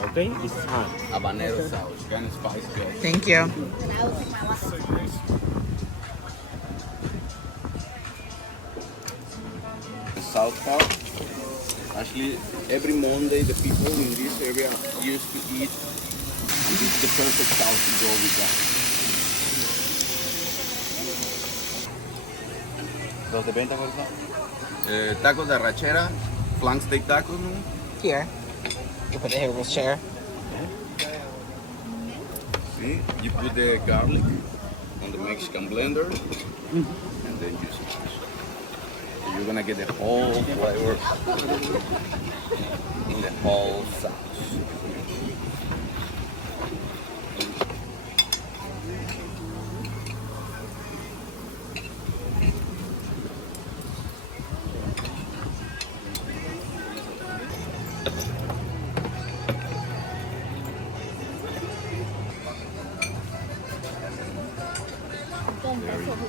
Okay, this is hot. Habanero sauce, kind of spicy. Thank you. The South Park. Actually, every Monday, the people in this area used to eat. This is the perfect sauce to go with that. ¿Los de venta cuáles son? Tacos de arrachera, flank steak tacos, ¿no? Here. You put it here, we'll share. See, you put the garlic on the Mexican blender, and then you smash. So you're gonna get the whole flavor in the whole sauce.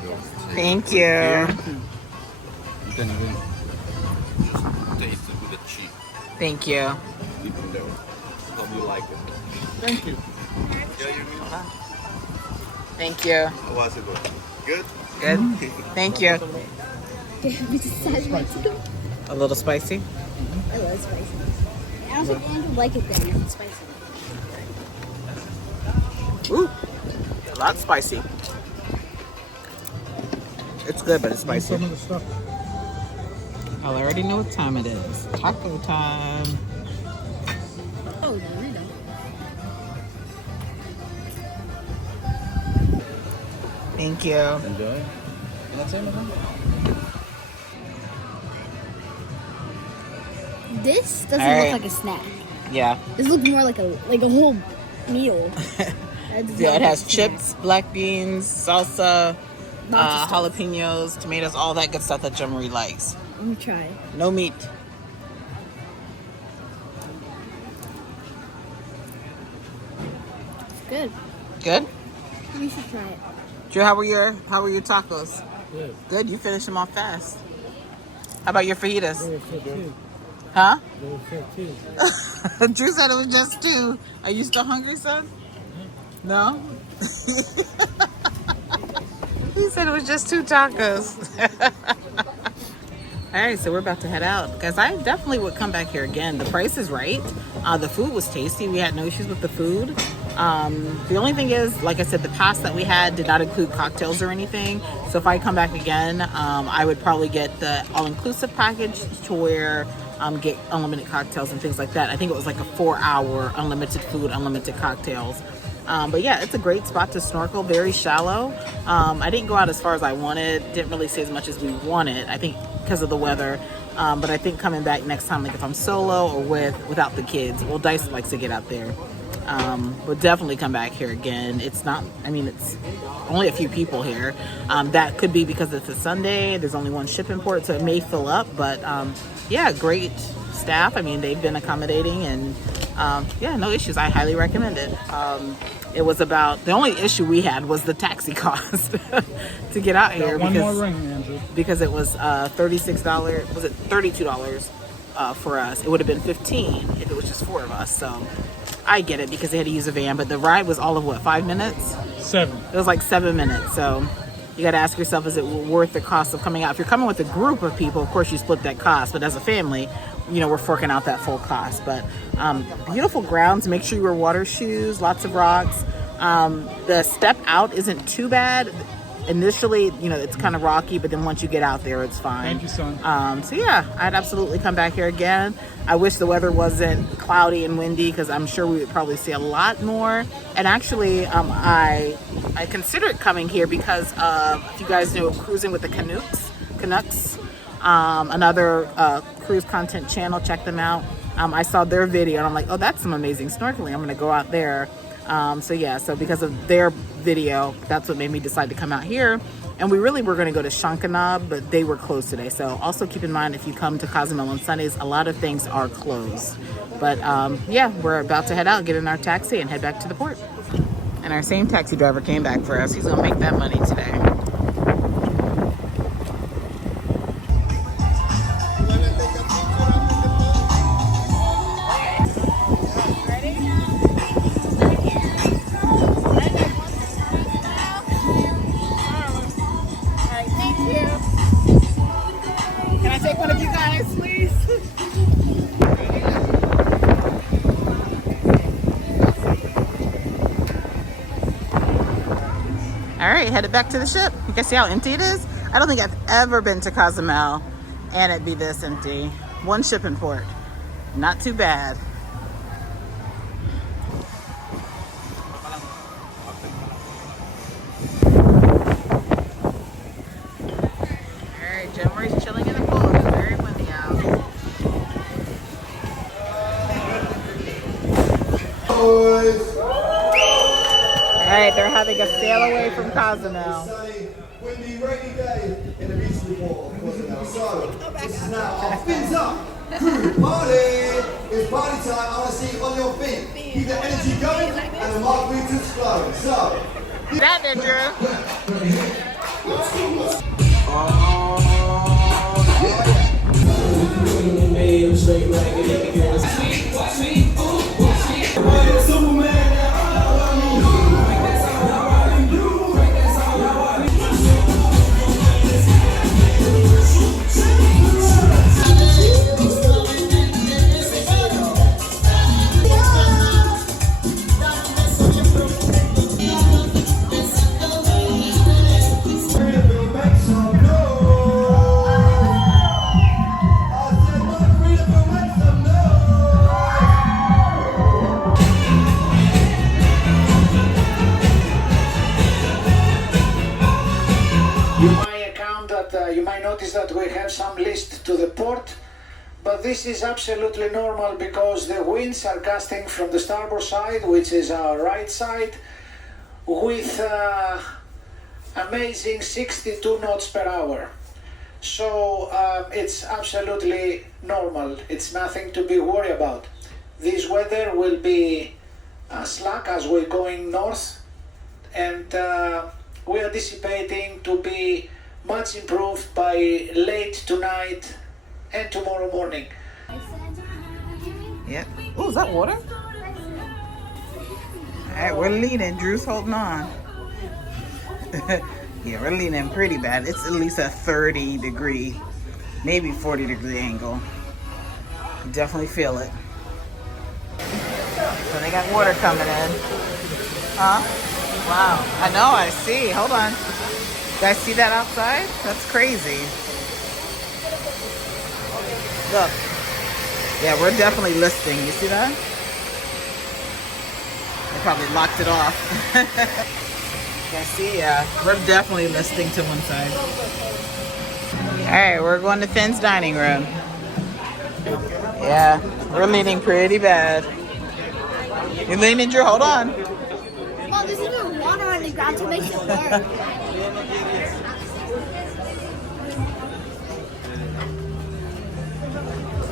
go. Thank you. Here, you can even taste it with the cheese. Thank you. Eat from there. Hope you like it. Thank you. Yeah, you mean? Thank you. How was it? Good? Good. Thank you. We decided not to go. A little spicy. It was spicy. I don't think Andrew would like it then if it's spicy. Ooh, a lot spicy. It's good, but it's spicy. Some of the stuff. I already know what time it is. Taco time. Oh, Dorito. Thank you. Enjoy. This doesn't All right. look like a snack. Yeah. This looks more like a whole meal. Yeah, it has chips, black beans, salsa, Lots of stuff. jalapenos, tomatoes, all that good stuff that Jean-Marie likes. Let me try. No meat. It's good. Good? We should try it. Drew, how were your tacos? Good. Good, you finished them off fast. How about your fajitas? They were fit too. Huh? They were fit too. Drew said it was just 2. Are you still hungry, son? No? He said it was just 2 tacos. All right, so we're about to head out. Guys, I definitely would come back here again. The price is right. The food was tasty. We had no issues with the food. The only thing is, like I said, the pass that we had did not include cocktails or anything. So if I come back again, I would probably get the all-inclusive package to where get unlimited cocktails and things like that. I think it was like a 4-hour unlimited food, unlimited cocktails. But yeah, it's a great spot to snorkel, very shallow. I didn't go out as far as I wanted, didn't really see as much as we wanted, I think because of the weather. But I think coming back next time, like if I'm solo or without the kids, well, Dice likes to get out there. We'll definitely come back here again. It's only a few people here. That could be because it's a Sunday, there's only one shipping port, so it may fill up, but yeah, great staff. I mean, they've been accommodating and yeah, no issues. I highly recommend it. It was about, the only issue we had was the taxi cost to get out here. One more ring, Andrew. Because it was $36, was it $32 for us. It would have been $15 if it was just 4 of us. So I get it because they had to use a van, but the ride was all of what, 5 minutes? 7. It was like 7 minutes. So you got to ask yourself, is it worth the cost of coming out? If you're coming with a group of people, of course you split that cost, but as a family, you know, we're forking out that full cost. But beautiful grounds. Make sure you wear water shoes, lots of rocks. The step out isn't too bad. Initially, you know, it's kind of rocky, but then once you get out there, it's fine. Thank you, son. So yeah, I'd absolutely come back here again. I wish the weather wasn't cloudy and windy because I'm sure we would probably see a lot more. And actually, I considered coming here because if you guys know Cruising with the Canucks, another cruise content channel, check them out. I saw their video and I'm like, oh, that's some amazing snorkeling. I'm gonna go out there. So yeah, so because of their video, that's what made me decide to come out here. And we really were going to go to Shankanab, but they were closed today. So also keep in mind, if you come to Cozumel on Sundays, a lot of things are closed. But yeah, we're about to head out, get in our taxi and head back to the port. And our same taxi driver came back for us. He's going to make that money today. Headed back to the ship. You can see how empty it is. I don't think I've ever been to Cozumel and it be this empty. One shipping port. Not too bad. Alright, Jean-Marie's chilling in the pool. It's very windy out. Alright, they're having a sail away from Cozumel. Windy, rainy day in the beach report of Cozumel. So, this is now our fins up. Crew party! It's party time. I want to see you on your feet. Keep the energy going and the margaritas flowing. So, that there, Drew. let's go. You might notice that we have some list to the port, but this is absolutely normal because the winds are gusting from the starboard side, which is our right side, with amazing 62 knots per hour. So it's absolutely normal. It's nothing to be worried about. This weather will be slack as we're going north, and we're anticipating to be much improved by late tonight and tomorrow morning. Yep. Oh, is that water? All right, we're leaning. Drew's holding on. Yeah, we're leaning pretty bad. It's at least a 30-degree, maybe 40-degree angle. Definitely feel it. So they got water coming in. Huh? Wow. I know, I see. Hold on. You guys see that outside? That's crazy. Look. Yeah, we're definitely listing. You see that? They probably locked it off. You guys see? Yeah. We're definitely listing to one side. All right, we're going to Finn's dining room. Yeah, we're leaning pretty bad. You leaning, Drew? Hold on. Mom, there's even water on the ground to make it work.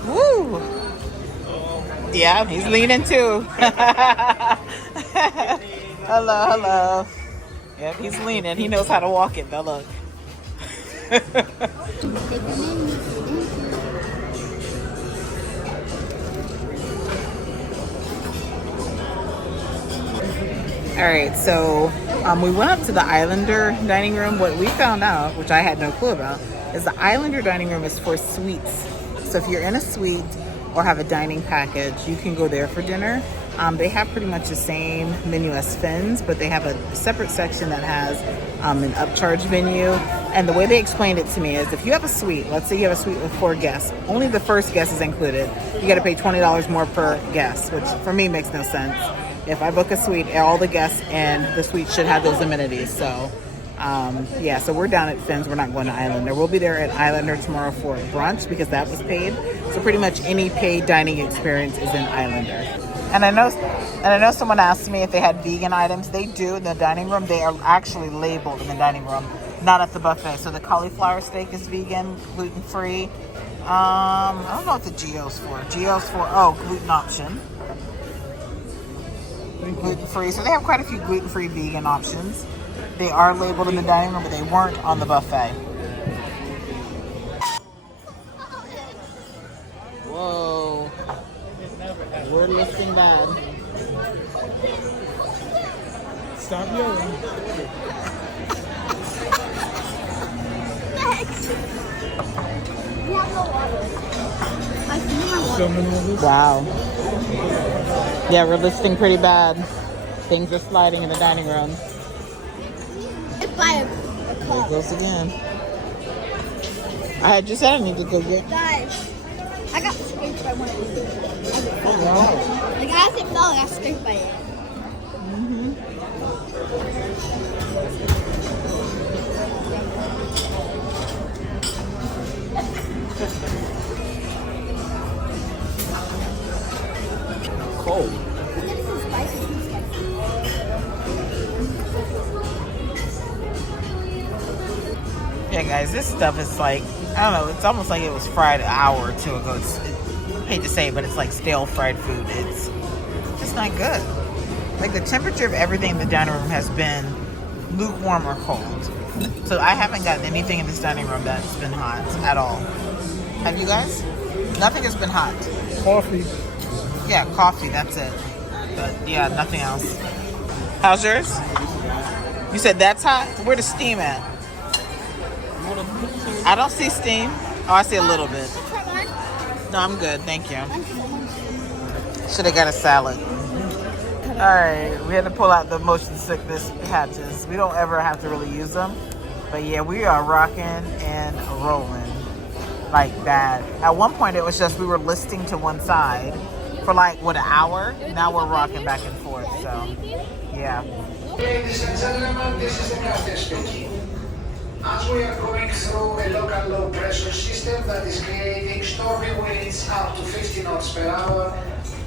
Woo! Yeah, he's leaning too. Hello, hello. Yep, he's leaning. He knows how to walk it though, look. All right, so we went up to the Islander dining room. What we found out, which I had no clue about, is the Islander dining room is for suites. So if you're in a suite or have a dining package, you can go there for dinner. They have pretty much the same menu as Finn's, but they have a separate section that has an upcharge menu. And the way they explained it to me is if you have a suite, let's say you have a suite with 4 guests, only the first guest is included. You got to pay $20 more per guest, which for me makes no sense. If I book a suite, all the guests and the suite should have those amenities. So, yeah, so we're down at Finn's. We're not going to Islander. We'll be there at Islander tomorrow for brunch because that was paid. So pretty much any paid dining experience is in Islander. And I know someone asked me if they had vegan items. They do in the dining room. They are actually labeled in the dining room, not at the buffet. So the cauliflower steak is vegan, gluten-free. I don't know what the Geo's for. Geo's for, gluten option. Gluten-free. So they have quite a few gluten-free vegan options. They are labeled in the dining room, but they weren't on the buffet. Whoa. We're lifting bad. Stop yelling. Wow. Yeah, we're listing pretty bad. Things are sliding in the dining room. There it goes again. I just said I need to go get. Guys, I got scraped by one of these. Oh, wow. Like, I didn't know I got scraped by it. Cold. Yeah, guys, this stuff is like, I don't know, it's almost like it was fried an hour or two ago. I hate to say it, but it's like stale fried food. It's just not good. Like the temperature of everything in the dining room has been lukewarm or cold. So I haven't gotten anything in this dining room that's been hot at all. Have you guys? Nothing has been hot. Coffee. Yeah, coffee, that's it. But yeah, nothing else. How's yours? You said that's hot? Where the steam at? I don't see steam. Oh, I see a little bit. No, I'm good. Thank you. Should have got a salad. All right, we had to pull out the motion sickness patches. We don't ever have to really use them. But yeah, we are rocking and rolling like that. At one point, it was just we were listing to one side for like, what, an hour? Now we're rocking back and forth, so yeah. Ladies and gentlemen, this is the captain speaking. as we are going through a local low pressure system that is creating stormy winds up to 50 knots per hour,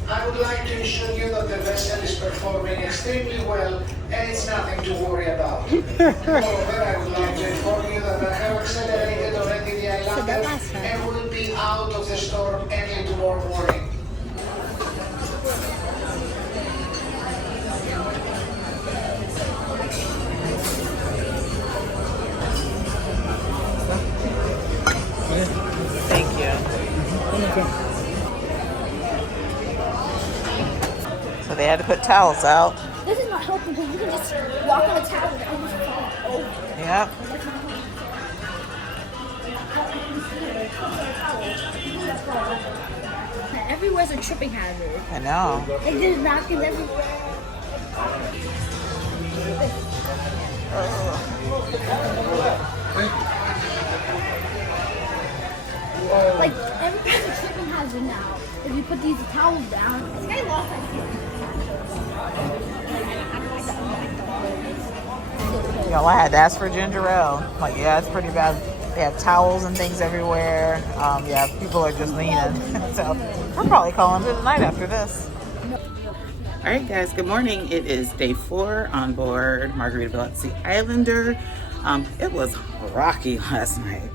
I would like to assure you that the vessel is performing extremely well and it's nothing to worry about. Moreover, I would like to inform you that I have accelerated already the Islander and will be out of the storm early tomorrow morning. Thank you. So they had to put towels out. This is not helping because you can just walk on a towel and almost fall over. Yep. Everywhere's a tripping hazard. I know. Like there's napkins everywhere. Like everywhere's a tripping hazard now. If you put these towels down, this guy lost that. Y'all, I had to ask for ginger ale. Like, yeah, it's pretty bad. They have towels and things everywhere. Yeah, people are just leaning. So we're probably calling it a night after this. All right, guys, good morning. It is day 4 on board Margaritaville at Sea Islander. It was rocky last night.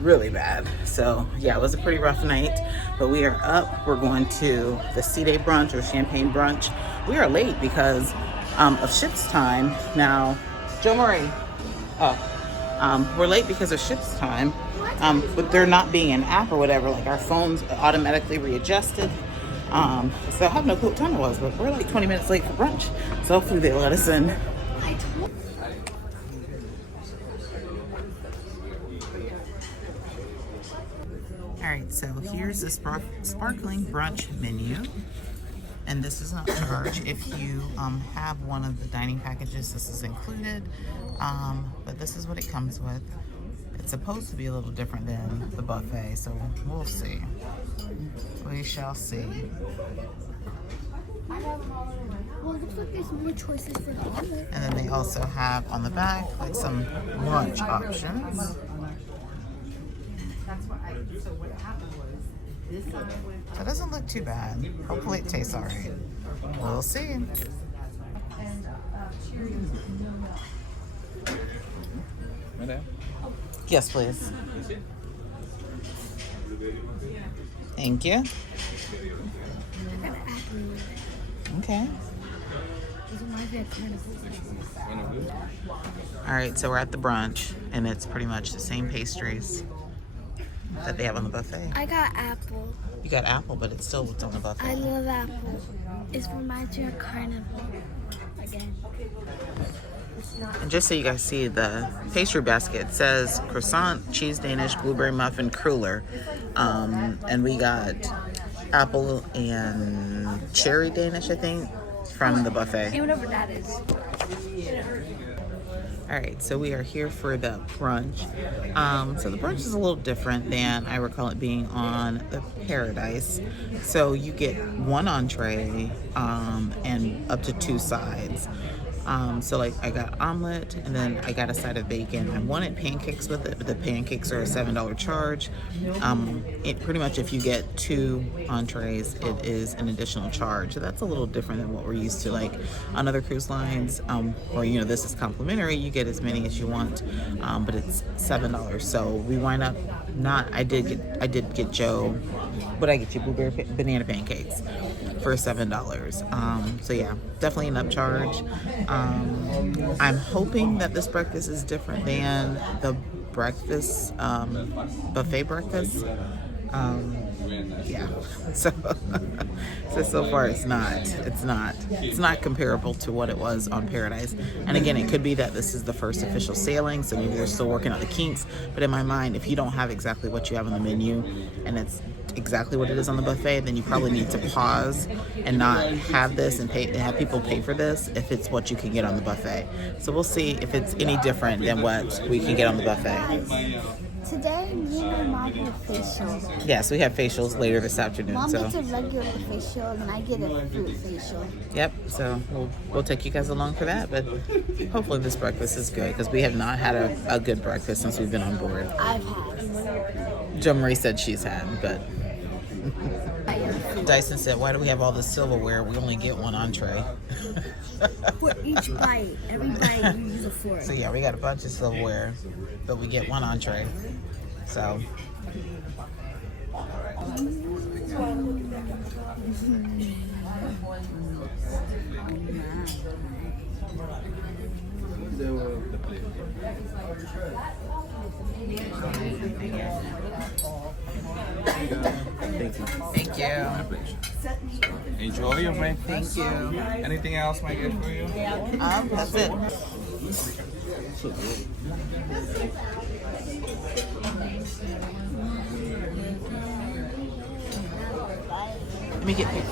Really bad. So yeah, it was a pretty rough night, but we are up. We're going to the Sea Day brunch or champagne brunch. We are late because of ship's time. Now, Joe Murray. We're late because of ship's time. With there not being an app or whatever, like our phones automatically readjusted. So I have no clue what time it was, but we're like 20 minutes late for brunch. So hopefully they let us in. All right, so here's the sparkling brunch menu. And this is not charge. If you have one of the dining packages, this is included. But this is what it comes with. It's supposed to be a little different than the buffet, so we'll see. We shall see. Well, it looks like there's more choices for the omelet. And then they also have on the back like some lunch options. So it doesn't look too bad. Hopefully it tastes all right. We'll see. Yes, please. Thank you. Okay. All right, so we're at the brunch, and it's pretty much the same pastries that they have on the buffet. I got apple. You got apple, but it's still what's on the buffet. I love apple. It reminds me of carnival again. And just so you guys see, the pastry basket says croissant, cheese Danish, blueberry muffin, cruller. And we got apple and cherry Danish, I think, from the buffet. And whatever that is. All right, so we are here for the brunch. So the brunch is a little different than I recall it being on the Paradise. So you get one entree and up to 2 sides. So like I got omelet and then I got a side of bacon. I wanted pancakes with it, but the pancakes are a $7 charge. It pretty much, if you get 2 entrees, it is an additional charge. So that's a little different than what we're used to, like on other cruise lines, or you know, this is complimentary. You get as many as you want, but it's $7. So we wind up not. I did get Joe. What I get you? Blueberry banana pancakes for $7. So yeah, definitely an upcharge. I'm hoping that this breakfast is different than the breakfast, buffet breakfast. Yeah, so far it's not comparable to what it was on Paradise. And again, it could be that this is the first official sailing, so maybe they're still working out the kinks. But in my mind, if you don't have exactly what you have on the menu and it's exactly what it is on the buffet, then you probably need to pause and not have this and have people pay for this if it's what you can get on the buffet. So we'll see if it's any different than what we can get on the buffet. Today, me and my mom get a facial. Yes, we have facials later this afternoon. Mom So gets a regular facial and I get a fruit facial. yep. So we'll take you guys along for that. But hopefully this breakfast is good because we have not had a good breakfast since we've been on board. I've had. Jo Marie said she's had, but Dyson said, "Why do we have all this silverware? We only get one entree." For each bite, every bite you use a fork. So yeah, we got a bunch of silverware, but we get one entree. So thank you. Enjoy your breakfast. Thank you. Anything else might get for you? That's it. Let me get you.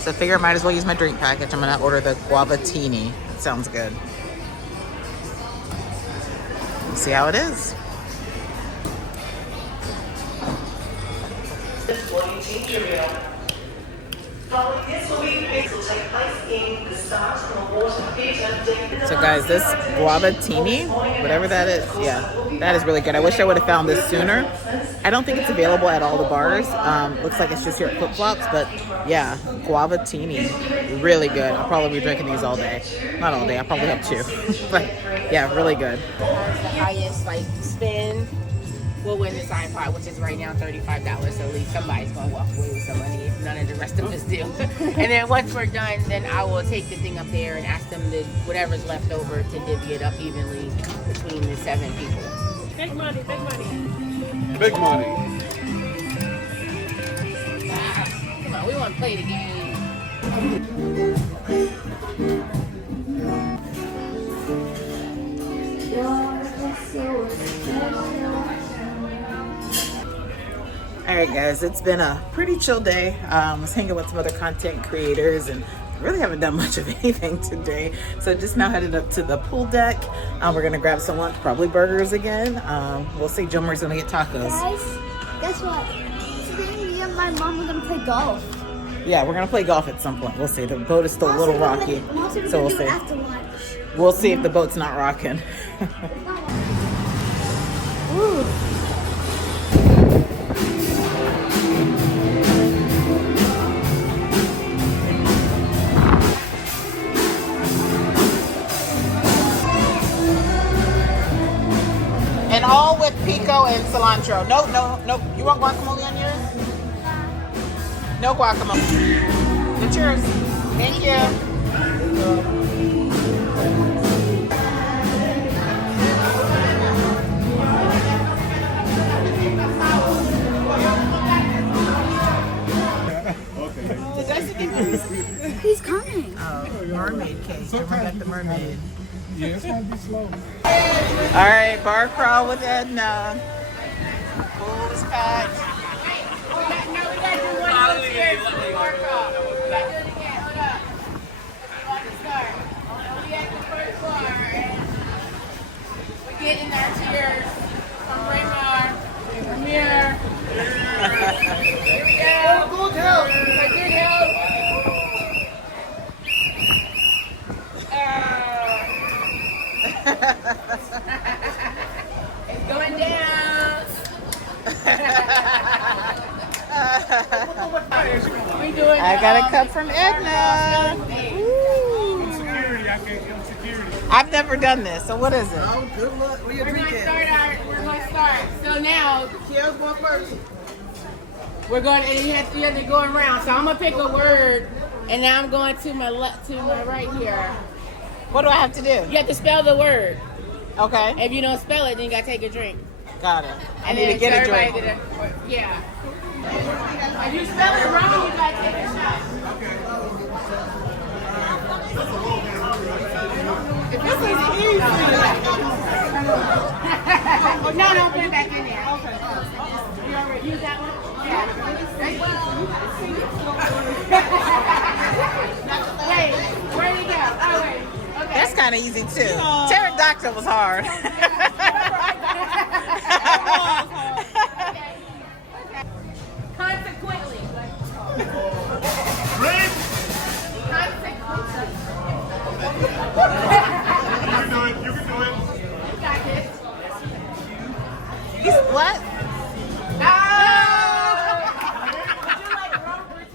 So I figure I might as well use my drink package. I'm gonna order the guavatini. It sounds good. Let's see how it is. So guys, this guavatini, whatever that is, yeah, that is really good. I wish I would have found this sooner. I don't think it's available at all the bars. Looks like it's just here at Flip Flops, but yeah, guavatini, really good. I'll probably be drinking these all day. Not all day, I'll probably have two, but yeah, really good. The highest like spin will win the side pot, which is right now $35. So at least somebody's gonna walk away with some money if none of the rest of us do. And then once we're done, then I will take the thing up there and ask them to whatever's left over to divvy it up evenly between the 7 people. Big money, big money. Big money. Come on, we want to play the game. All right, guys, it's been a pretty chill day. I was hanging with some other content creators and really haven't done much of anything today. So just now headed up to the pool deck. We're gonna grab some lunch, probably burgers again. We'll see. Jo Marie's gonna get tacos. Guys, guess what? Today, me and my mom are gonna play golf. Yeah, we're gonna play golf at some point. We'll see. The boat is still a little rocky, so we'll see. After lunch. We'll see if the boat's not rocking. Ooh. And all with pico and cilantro. No. You want guacamole on yours? No guacamole. It's yours. Thank you. He's coming. Oh, mermaid cake. We got the mermaid. Yeah, it's gonna be slow. All right, bar crawl with Edna. Pool is packed. No, we gotta do one more cheers for the bar crawl. We gotta do it again. Hold up. We want to start. We at the first bar and we're getting our cheers from Raymar, from here. Here we go. Good health. For good health. It's going down. We doing I got a cup from Edna. Security, I can't get security. I've never done this, so what is it? Oh, good luck. What you We're drinking? gonna start. So now Kale's going first. we're going and you have to go around. So I'm gonna pick a word and now I'm going to my left to my right here. What do I have to do? You have to spell the word. Okay. If you don't spell it, then you gotta take a drink. Got it. I And need then to get a everybody drink. get yeah. If you spell it wrong, you gotta take a shot. This is easy. Oh, no, no, put it back in there. Okay. You already used that one? Yeah. Wait, where'd he go? Oh, wait. Okay. That's kind of easy too. Pterodactyl was hard. Consequently. You can do it. Got it. What? No! MATRIC.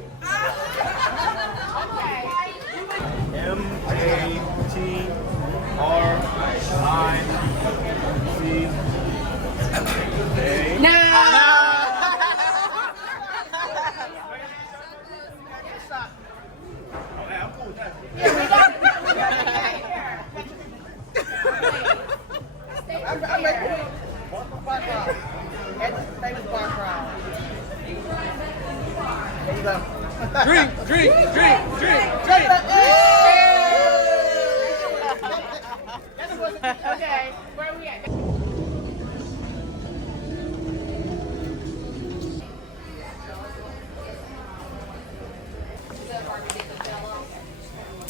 No! Drink. Okay, where are we at?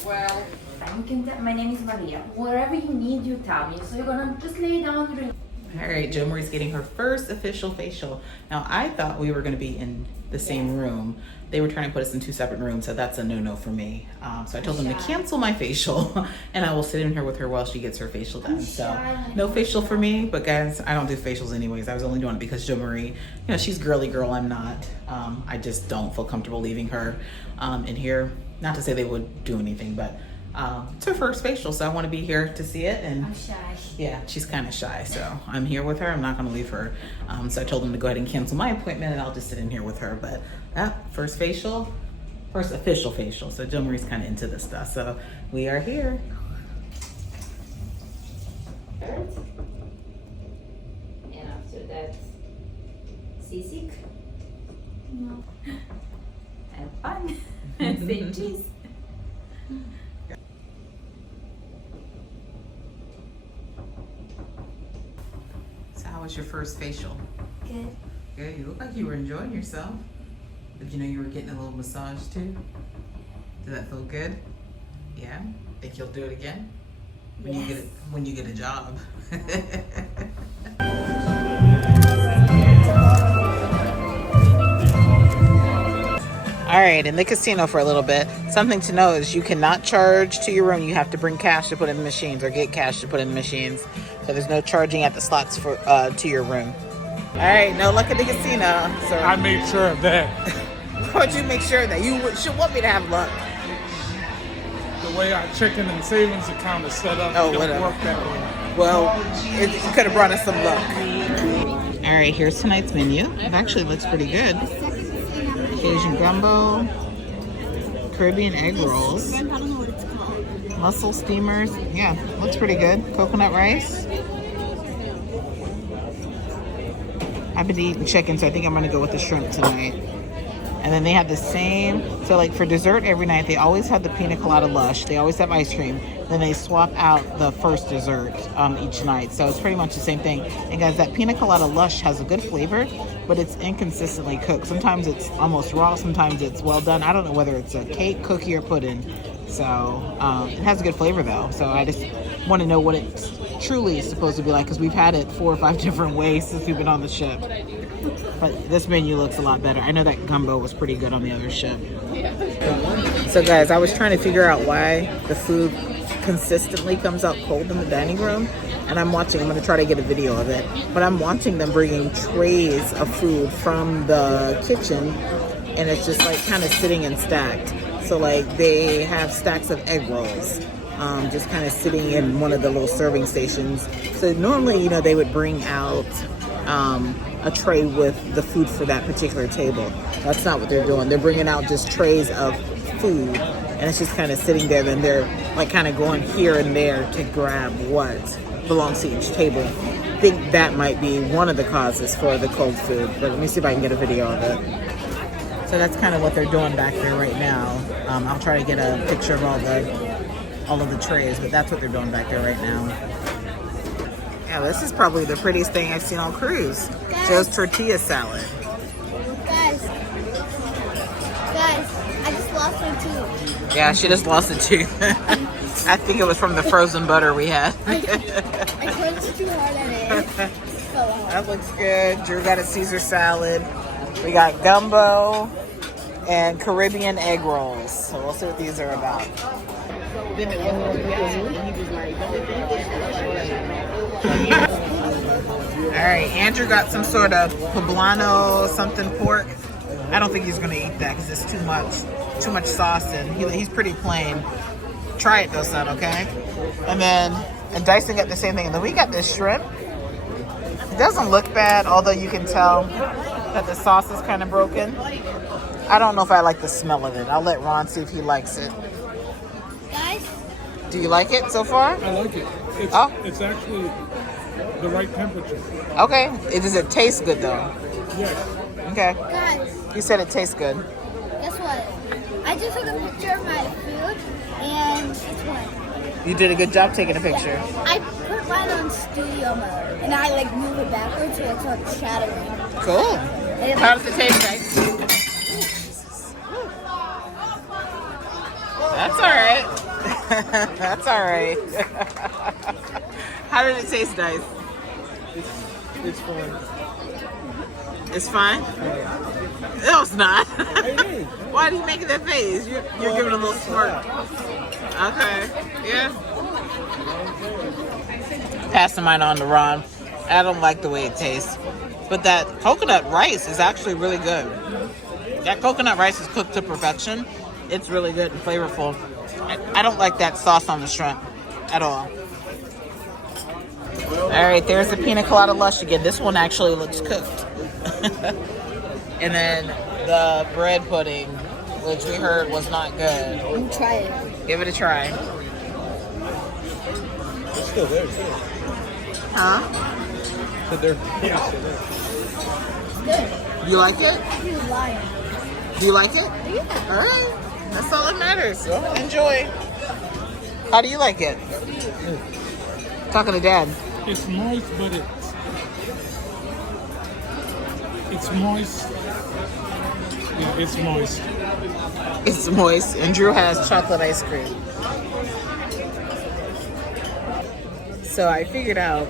Well, My name is Maria. Whatever you need, you tell me. So you're gonna just lay down drink. All right, Jo Marie's getting her first official facial. Now, I thought we were going to be in the same room. They were trying to put us in 2 separate rooms, so that's a no-no for me. So I told them to cancel my facial, and I will sit in here with her while she gets her facial done. So no facial for me, but guys, I don't do facials anyways. I was only doing it because Jo Marie, you know, she's girly girl. I'm not. I just don't feel comfortable leaving her in here. Not to say they would do anything, but it's her first facial, so I want to be here to see it. And I'm shy. yeah, she's kind of shy, so I'm here with her. I'm not going to leave her. So I told them to go ahead and cancel my appointment, and I'll just sit in here with her. But first official facial. So Jo Marie's kind of into this stuff, so we are here. And after that, seasick. No. Have fun. Say cheese. So how was your first facial? Good. Good. You look like you were enjoying yourself. Did you know you were getting a little massage too? Did that feel good? Yeah. Think you'll do it again? When you get a job. All right, in the casino for a little bit. Something to know is you cannot charge to your room. You have to bring cash to put in the machines or get cash to put in the machines. So there's no charging at the slots for to your room. All right, no luck at the casino. So I made sure of that. Why'd you make sure that you should want me to have luck? The way our checking and savings account is set up, it don't work that way. Well, it could have brought us some luck. All right, here's tonight's menu. It actually looks pretty good. Asian gumbo, Caribbean egg rolls, mussel steamers. Yeah, looks pretty good. Coconut rice. I've been eating chicken, so I think I'm gonna go with the shrimp tonight. And then they have the same, so like for dessert every night, they always have the pina colada lush. They always have ice cream. Then they swap out the first dessert each night. So it's pretty much the same thing. And guys, that pina colada lush has a good flavor, but it's inconsistently cooked. Sometimes it's almost raw, sometimes it's well done. I don't know whether it's a cake, cookie, or pudding. So it has a good flavor though. So I just want to know what it truly is supposed to be like, because we've had it 4 or 5 different ways since we've been on the ship. But this menu looks a lot better. I know that gumbo was pretty good on the other ship. So guys, I was trying to figure out why the food consistently comes out cold in the dining room. And I'm going to try to get a video of it. But I'm watching them bringing trays of food from the kitchen. And it's just like kind of sitting and stacked. So like they have stacks of egg rolls. Just kind of sitting in one of the little serving stations. So normally, you know, they would bring out a tray with the food for that particular table. That's not what they're doing. They're bringing out just trays of food, and it's just kind of sitting there. Then they're like kind of going here and there to grab what belongs to each table. I think that might be one of the causes for the cold food, but let me see if I can get a video of it. So that's kind of what they're doing back there right now. I'll try to get a picture of all of the trays, but that's what they're doing back there right now. Yeah, this is probably the prettiest thing I've seen on cruise. Joe's tortilla salad. Guys, I just lost my tooth. Yeah, she just lost a tooth. I think it was from the frozen butter we had. I crunched too hard at it. Fell off. That looks good. Drew got a Caesar salad. We got gumbo and Caribbean egg rolls. So we'll see what these are about. All right, Andrew got some sort of poblano something pork. I don't think he's gonna eat that because it's too much sauce and he's pretty plain. Try it though, son, okay? And Dyson got the same thing. And then we got this shrimp. It doesn't look bad, although you can tell that the sauce is kind of broken. I don't know if I like the smell of it. I'll let Ron see if he likes it. Guys? Do you like it so far? I like it. It's actually the right temperature. Okay. Does it taste good though? Yes. Okay. Guys, You said it tastes good. guess what? I just took a picture of my food and it's one. You did a good job taking a picture. I put mine on studio mode and I like move it backwards so it's like shadowing. Cool. How does it taste, guys? That's all right. That's all right. How did it taste, Dice? It's fine. It's fine? No, it's not. Why are you making that face? You're giving a little smirk. Okay. Yeah. Passing mine on to Ron. I don't like the way it tastes. But that coconut rice is actually really good. That coconut rice is cooked to perfection. It's really good and flavorful. I don't like that sauce on the shrimp at all. All right, there's the pina colada lush again. This one actually looks cooked. And then the bread pudding, which we heard was not good. Try it. Give it a try. It's still there, too. Huh? So they're Good. You like it? You're lying. Do you like it? Yeah. All right. That's all that matters. Enjoy. How do you like it? Talking to Dad. It's moist, but it's moist. Yeah, it's moist. It's moist. And Drew has chocolate ice cream. So I figured out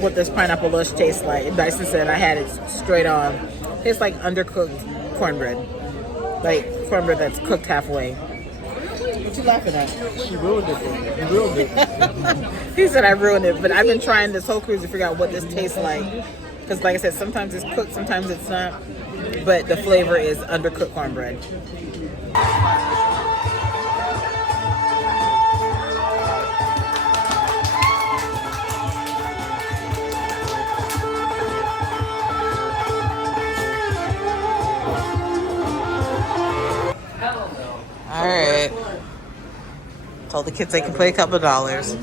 what this pineapple lush tastes like. And Dyson said I had it straight on. Tastes like undercooked cornbread. Like cornbread that's cooked halfway. What you laughing at? She ruined it for me. You ruined it. He said I ruined it, but I've been trying this whole cruise to figure out what this tastes like. Because like I said, sometimes it's cooked, sometimes it's not. But the flavor is undercooked cornbread. All right. Told the kids they can play a couple $.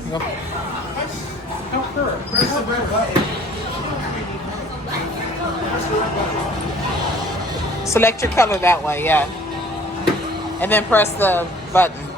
Select your color that way, yeah. And then press the button.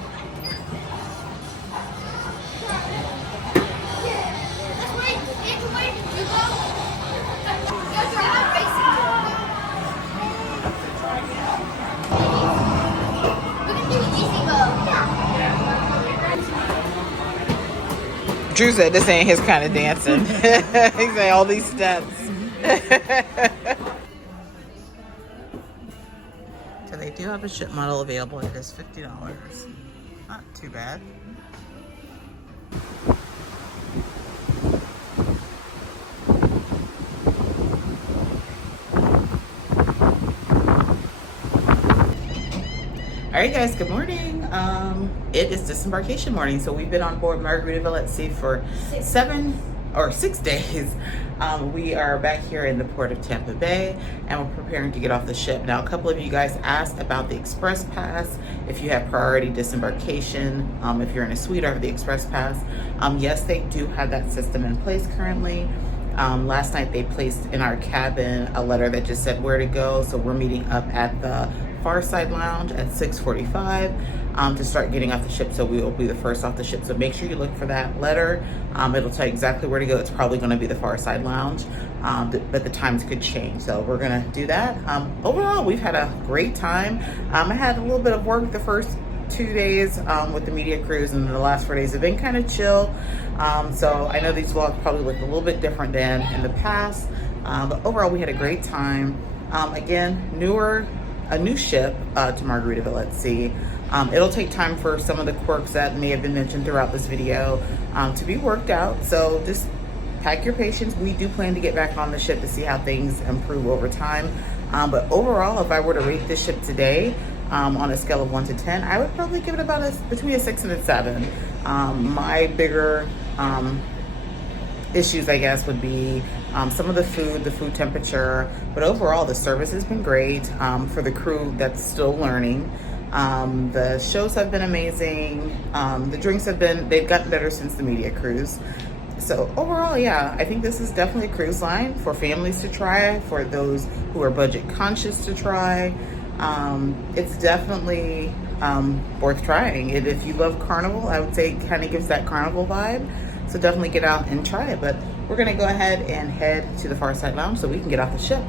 Drew said this ain't his kind of dancing. He's saying all these steps. So they do have a ship model available. It is $50. Not too bad. All right, guys, good morning. It is disembarkation morning, so we've been on board Margaritaville at sea for 6 days. We are back here in the port of Tampa Bay, and we're preparing to get off the ship. Now, a couple of you guys asked about the Express Pass, if you have priority disembarkation, if you're in a suite or the Express Pass. Yes, they do have that system in place currently. Last night they placed in our cabin a letter that just said where to go, so we're meeting up at the Farside Lounge at 6:45. to start getting off the ship. So we will be the first off the ship. So make sure you look for that letter. It'll tell you exactly where to go. It's probably going to be the Far Side Lounge, but the times could change. So we're going to do that. Overall, we've had a great time. I had a little bit of work the first 2 days with the media cruise, and the last 4 days have been kind of chill. So I know these vlogs probably look a little bit different than in the past, but overall we had a great time. Again, a new ship to Margaritaville at Sea. It'll take time for some of the quirks that may have been mentioned throughout this video to be worked out. So just pack your patience. We do plan to get back on the ship to see how things improve over time. But overall, if I were to rate this ship today on a scale of 1 to 10, I would probably give it about between a 6 and a 7. My bigger issues, I guess, would be some of the food temperature, but overall the service has been great for the crew that's still learning. The shows have been amazing. The drinks they've gotten better since the media cruise. So overall, yeah, I think this is definitely a cruise line for families to try, for those who are budget conscious to try. It's definitely worth trying. If you love Carnival, I would say it kind of gives that Carnival vibe. So definitely get out and try it. But we're gonna go ahead and head to the Far Side Lounge so we can get off the ship.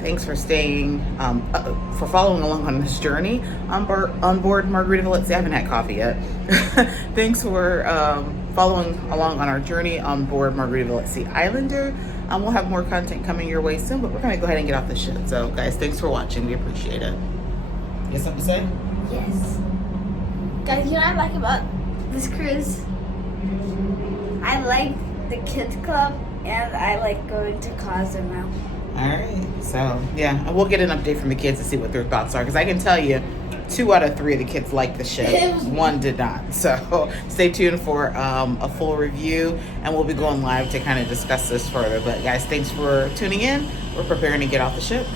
Thanks for staying, for following along on this journey on board Margaritaville at Sea. I haven't had coffee yet. Thanks for following along on our journey on board Margaritaville at Sea Islander. We'll have more content coming your way soon, but we're gonna go ahead and get off the ship. So guys, thanks for watching. We appreciate it. You have something to say? Yes. Guys, you know what I like about this cruise? I like the kids club and I like going to Cozumel. All right, so yeah, we'll get an update from the kids to see what their thoughts are, because I can tell you 2 out of 3 of the kids liked the ship, 1 did not. So stay tuned for a full review, and we'll be going live to kind of discuss this further. But guys, thanks for tuning in. We're preparing to get off the ship.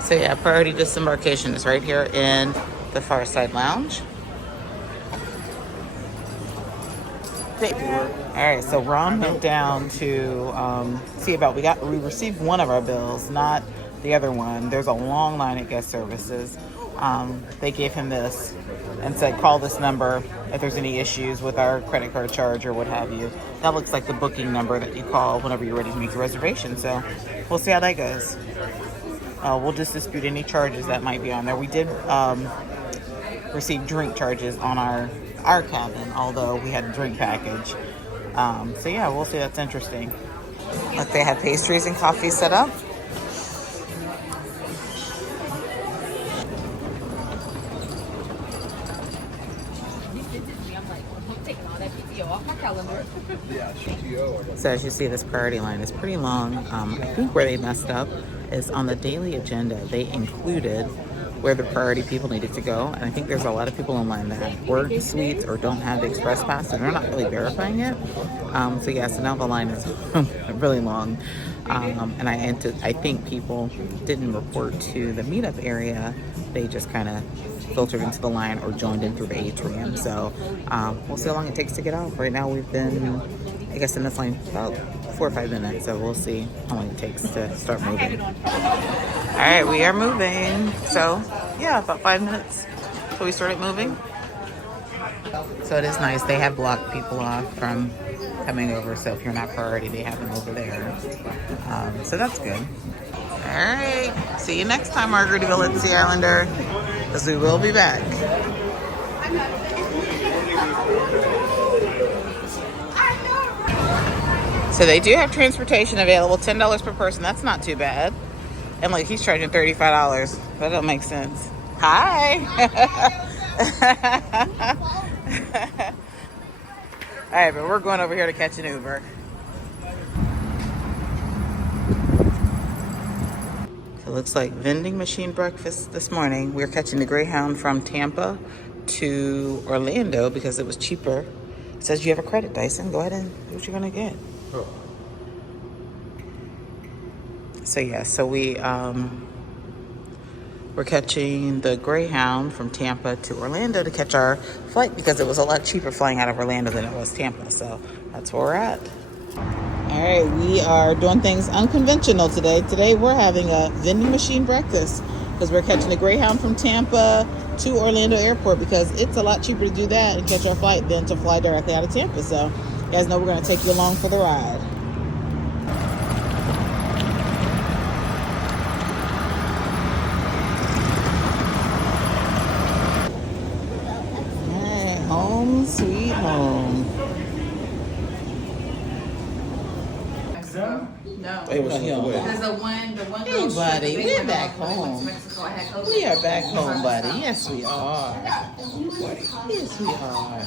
So yeah, priority disembarkation is right here in the Far Side Lounge. All right, so Ron went down to see about, we received one of our bills, not the other one. There's a long line at guest services. They gave him this and said, call this number if there's any issues with our credit card charge or what have you. That looks like the booking number that you call whenever you're ready to make a reservation. So we'll see how that goes. We'll just dispute any charges that might be on there. We did receive drink charges on our cabin, although we had a drink package. So yeah, we'll see. That's interesting. Look, they have pastries and coffee set up. So as you see, this priority line is pretty long. I think where they messed up is on the daily agenda. They included where the priority people needed to go, and I think there's a lot of people in line that weren't suites or don't have the express pass, and they're not really verifying it. So yeah, so now the line is really long, and I think people didn't report to the meetup area. They just kind of filtered into the line or joined in through the atrium. So we'll see how long it takes to get off. Right now we've been, I guess, in this line about 4 or 5 minutes, so we'll see how long it takes to start moving. All right, we are moving. So yeah, about 5 minutes till we started moving. So it is nice. They have blocked people off from coming over, so if you're not priority, they have them over there. So that's good. All right, see you next time, Margaritaville at Sea Islander, because we will be back. So they do have transportation available, $10 per person. That's not too bad. And like, he's charging $35. That don't make sense. Hi. All right, but we're going over here to catch an Uber. So it looks like vending machine breakfast this morning. We're catching the Greyhound from Tampa to Orlando because it was cheaper. It says you have a credit, Dyson. Go ahead and do what you're gonna get. So yeah, so we're catching the Greyhound from Tampa to Orlando to catch our flight because it was a lot cheaper flying out of Orlando than it was Tampa. So that's where we're at. All right, we are doing things unconventional today. Today we're having a vending machine breakfast because we're catching the Greyhound from Tampa to Orlando Airport, because it's a lot cheaper to do that and catch our flight than to fly directly out of Tampa. So you guys know we're going to take you along for the ride. Hey, home sweet home. No. Hey, what's the way? Because the one Hey, buddy, we're back home. Mexico, I had COVID. We are back home, buddy. Yes, we are. Yes, we are.